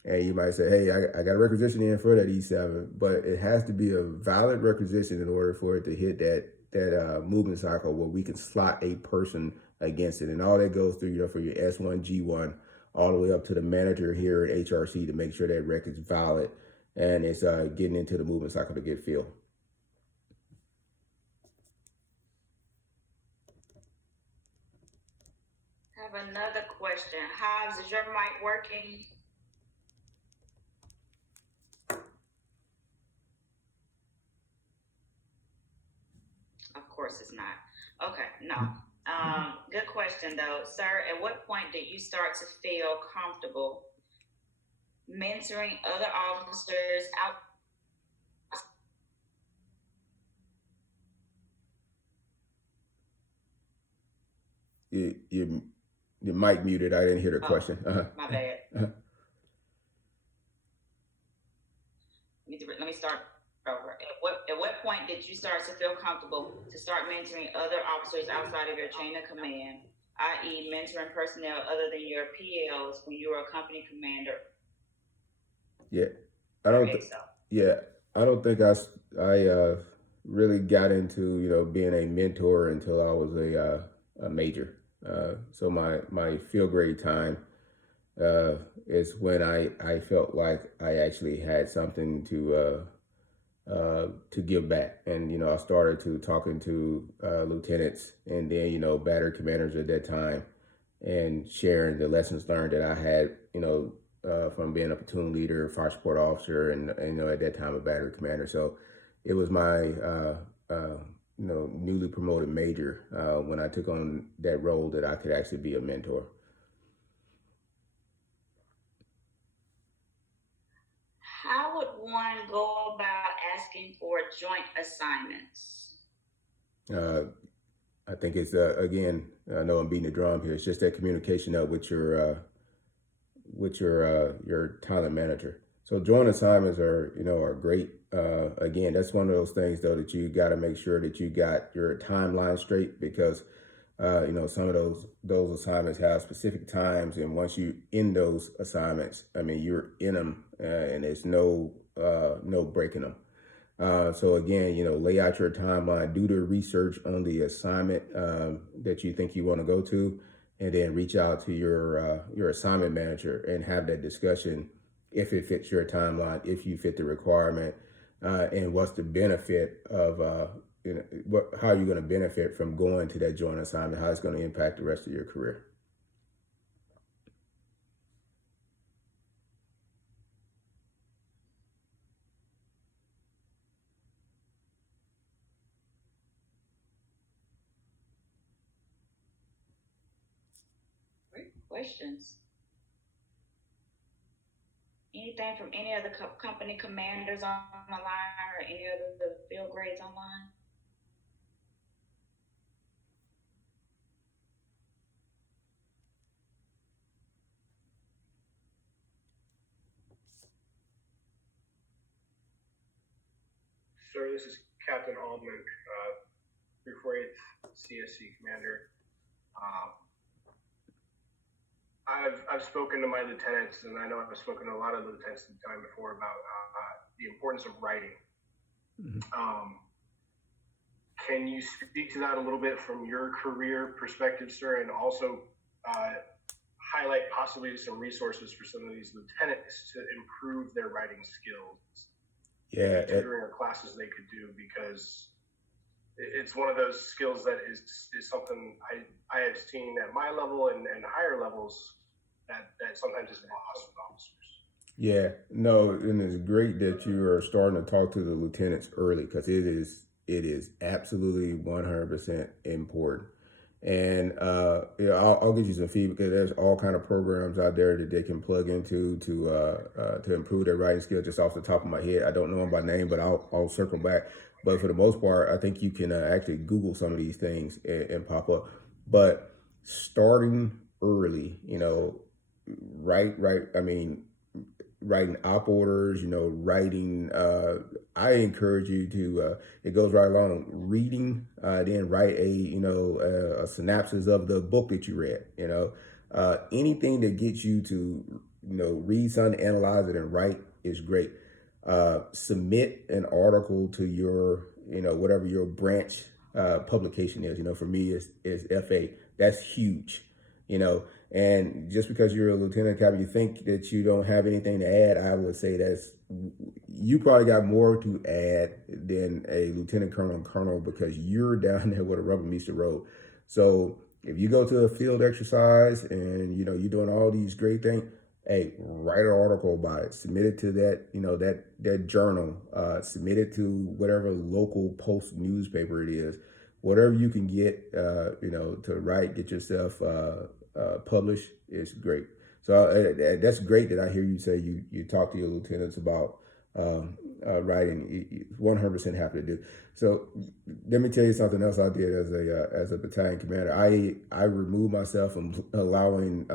And you might say, hey, I got a requisition in for that E7, but it has to be a valid requisition in order for it to hit that movement cycle where we can slot a person against it. And all that goes through, for your S1, G1, all the way up to the manager here at HRC to make sure that record's valid and it's getting into the movement cycle to get filled. I have another question. Hobbs, is your mic working? Of course it's not. Okay, no. Good question though. Sir, at what point did you start to feel comfortable mentoring other officers out? Your mic muted. I didn't hear the question. My bad. Let me start over. At what point did you start to feel comfortable to start mentoring other officers outside of your chain of command, i.e. mentoring personnel other than your PLs when you were a company commander? I don't think I really got into being a mentor until I was a major. So my field grade time is when I felt like I actually had something to give back. And I started talking to lieutenants and then battery commanders at that time and sharing the lessons learned that I had from being a platoon leader, fire support officer, and at that time a battery commander. So it was my newly promoted major when I took on that role that I could actually be a mentor. How would one go about asking for joint assignments? I think it's again, I know I'm beating the drum here. It's just that communication up with your talent manager. So joint assignments are great. Again, that's one of those things though that you got to make sure that you got your timeline straight, because some of those assignments have specific times, and once you in those assignments, you're in them, and there's no breaking them. So again, lay out your timeline, do the research on the assignment that you think you want to go to, and then reach out to your assignment manager and have that discussion if it fits your timeline, if you fit the requirement, and what's the benefit of how you're going to benefit from going to that joint assignment, how it's going to impact the rest of your career. Great questions. Anything from any of the company commanders on the line or any of the field grades online? Sir, this is Captain Altman, 348th CSC Commander. I've spoken to my lieutenants, and I know I've spoken to a lot of lieutenants at the time before about the importance of writing. Can you speak to that a little bit from your career perspective, sir, and also highlight possibly some resources for some of these lieutenants to improve their writing skills? Yeah, Tutoring or classes they could do, because it's one of those skills that is something I have seen at my level and higher levels that sometimes is lost with officers. Yeah, no, and it's great that you are starting to talk to the lieutenants early, because it is absolutely 100% important. And yeah, I'll give you some feedback, because there's all kind of programs out there that they can plug into to improve their writing skills. Just off the top of my head, I don't know them by name, but I'll circle back. But for the most part, I think you can actually Google some of these things and pop up. But starting early, right. I mean, writing op orders, writing, I encourage you to, it goes right along, reading, then write a synopsis of the book that you read, anything that gets you to, read something, analyze it, and write is great. Submit an article to your, whatever your branch publication is. For me, is FA. That's huge, and just because you're a lieutenant captain, you think that you don't have anything to add. I would say you probably got more to add than a lieutenant colonel, because you're down there where the rubber meets the road. So if you go to a field exercise and you're doing all these great things, hey, write an article about it, submit it to that journal, submit it to whatever local post newspaper it is, whatever you can get, to write, get yourself published is great. So that's great that I hear you say you talk to your lieutenants about writing. 100% happy to do. So let me tell you something else I did as a battalion commander. I removed myself from allowing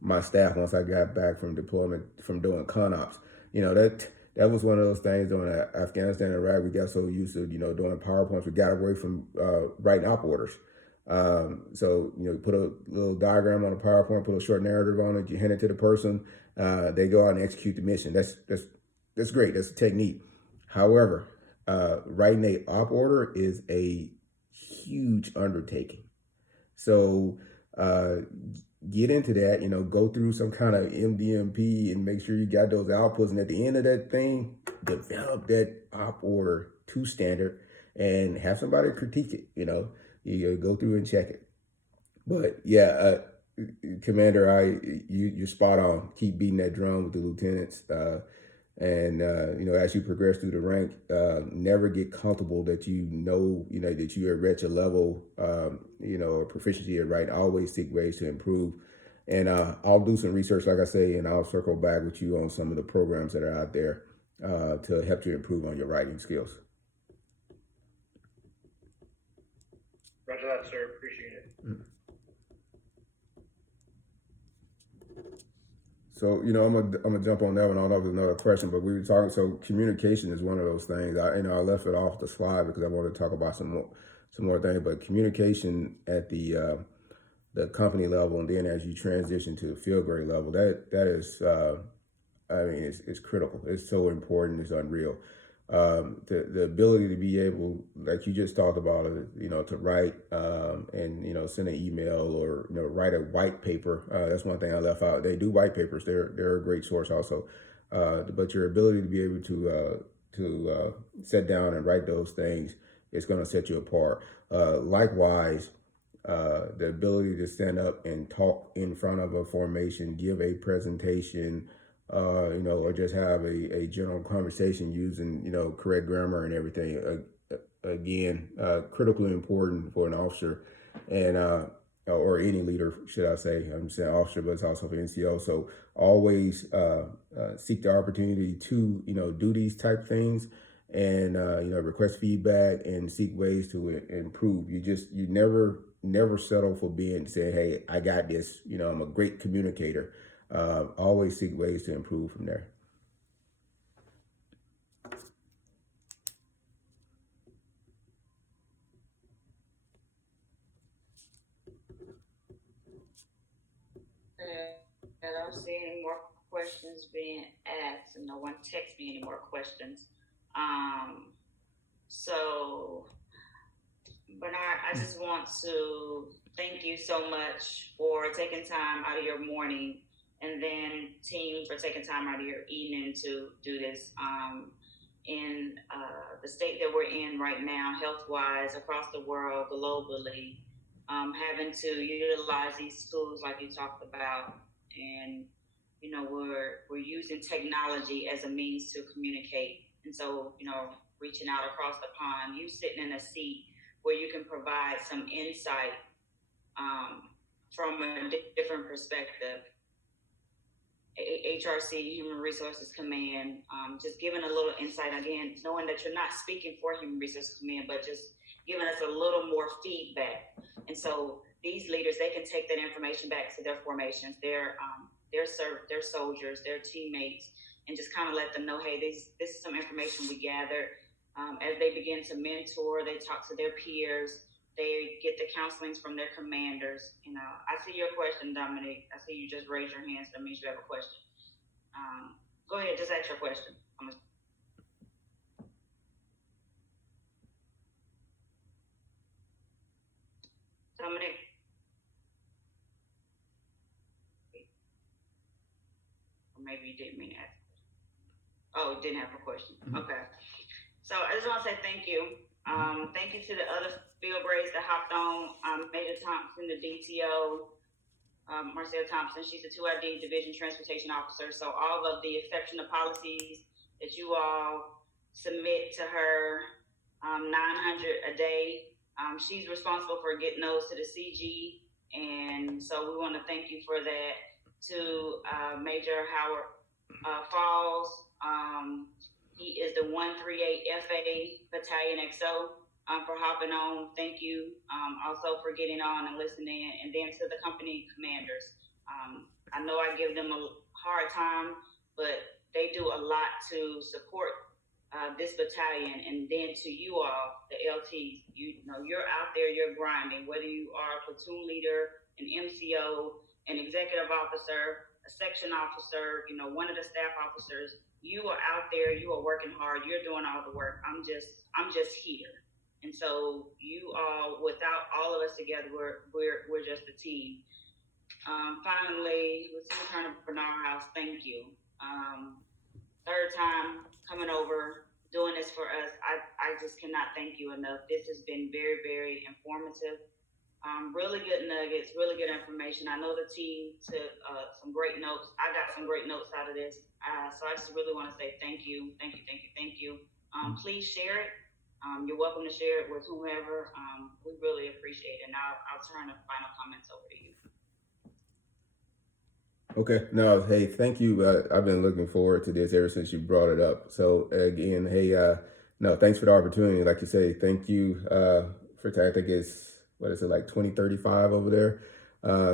my staff, once I got back from deployment, from doing CONOPS. That was one of those things during Afghanistan and Iraq. We got so used to doing PowerPoints, we got away from writing op orders. So put a little diagram on a PowerPoint, put a short narrative on it, you hand it to the person, they go out and execute the mission. That's great. That's a technique. However, writing a op order is a huge undertaking. So get into that, go through some kind of MDMP and make sure you got those outputs. And at the end of that thing, develop that op order to standard and have somebody critique it. You go through and check it. But yeah, Commander, you're spot on. Keep beating that drum with the lieutenants. And as you progress through the rank, never get comfortable that that you are at your level, or proficiency at writing. Always seek ways to improve. And I'll do some research, like I say, and I'll circle back with you on some of the programs that are out there to help you improve on your writing skills. Roger that, sir. Appreciate it. So, I'm gonna jump on that one. I don't know if there's another question, but we were talking. So, communication is one of those things. I left it off the slide because I wanted to talk about some more things. But communication at the company level, and then as you transition to the field grade level, that is, it's critical. It's so important. It's unreal. The ability to be able, like you just talked about, to write and send an email or write a white paper. That's one thing I left out. They do white papers. They're a great source also. But your ability to be able to sit down and write those things is going to set you apart. Likewise, the ability to stand up and talk in front of a formation, give a presentation, or just have a general conversation using, correct grammar and everything. Again, critically important for an officer and, or any leader, should I say. I'm saying officer, but it's also for NCO. So always seek the opportunity to, do these type things and, request feedback and seek ways to improve. You never settle for saying, hey, I got this, I'm a great communicator. Always seek ways to improve from there. don't see any more questions being asked, and no one texts me any more questions. So Bernard, I just want to thank you so much for taking time out of your morning, and then team for taking time out of your evening to do this. In the state that we're in right now, health-wise, across the world, globally, having to utilize these tools like you talked about, and we're using technology as a means to communicate, and so reaching out across the pond, you sitting in a seat where you can provide some insight from a different perspective. HRC, Human Resources Command, just giving a little insight, again, knowing that you're not speaking for Human Resources Command, but just giving us a little more feedback. And so these leaders, they can take that information back to their formations, their soldiers, their teammates, and just kind of let them know, hey, this is some information we gathered. As they begin to mentor, they talk to their peers, they get the counselings from their commanders. I see your question, Dominic. I see you just raised your hand, so that means you have a question. Go ahead, just ask your question. Dominic? Or maybe you didn't mean to ask. Oh, you didn't have a question. Okay. So I just want to say thank you. Thank you to the other field grades that hopped on. Major Thompson, the DTO, Marcel Thompson, she's a 2ID Division Transportation Officer. So all of the exceptional policies that you all submit to her, 900 a day, she's responsible for getting those to the CG. And so we want to thank you for that. To Major Howard Falls, he is the 138 FA Battalion XO for hopping on. Thank you. Also for getting on and listening. And then to the company commanders. I know I give them a hard time, but they do a lot to support this battalion. And then to you all, the LTs, you're out there, you're grinding, whether you are a platoon leader, an MCO, an executive officer, a section officer, one of the staff officers. You are out there, you are working hard, you're doing all the work. I'm just here. And so you all, without all of us together, we're just a team. Finally, Lieutenant Colonel Bernard House, thank you. Third time coming over, doing this for us. I just cannot thank you enough. This has been very, very informative. Really good nuggets, really good information. I know the team took some great notes. I got some great notes out of this. So I just really want to say thank you. Please share it. You're welcome to share it with whomever. We really appreciate it. And I'll turn the final comments over to you. Okay. No, hey, thank you. I've been looking forward to this ever since you brought it up. So again, hey, no, thanks for the opportunity. Like you say, thank you for, I think it's, what is it, like 2035 over there.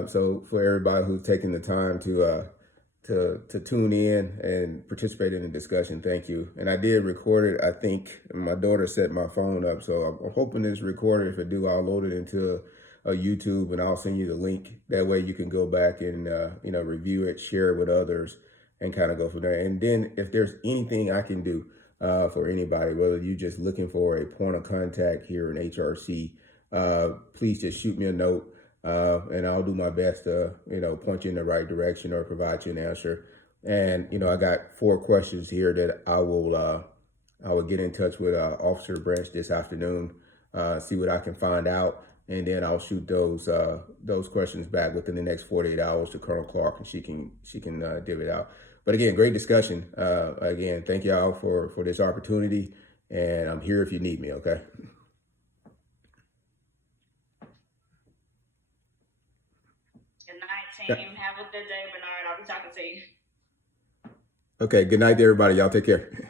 So for everybody who's taking the time to tune in and participate in the discussion, thank you. And I did record it. I think my daughter set my phone up, so I'm hoping it's recorded. If I do, I'll load it into a YouTube and I'll send you the link. That way you can go back and review it, share it with others, and kind of go from there. And then if there's anything I can do for anybody, whether you're just looking for a point of contact here in HRC, please just shoot me a note. And I'll do my best to, point you in the right direction or provide you an answer. And, I got 4 questions here that I will get in touch with Officer Branch this afternoon, see what I can find out. And then I'll shoot those questions back within the next 48 hours to Colonel Clark, and she can div it out. But again, great discussion. Again, thank y'all for this opportunity, and I'm here if you need me. Okay. Good night, team. Have a good day, Bernard. I'll be talking to you. Okay. Good night to everybody. Y'all take care.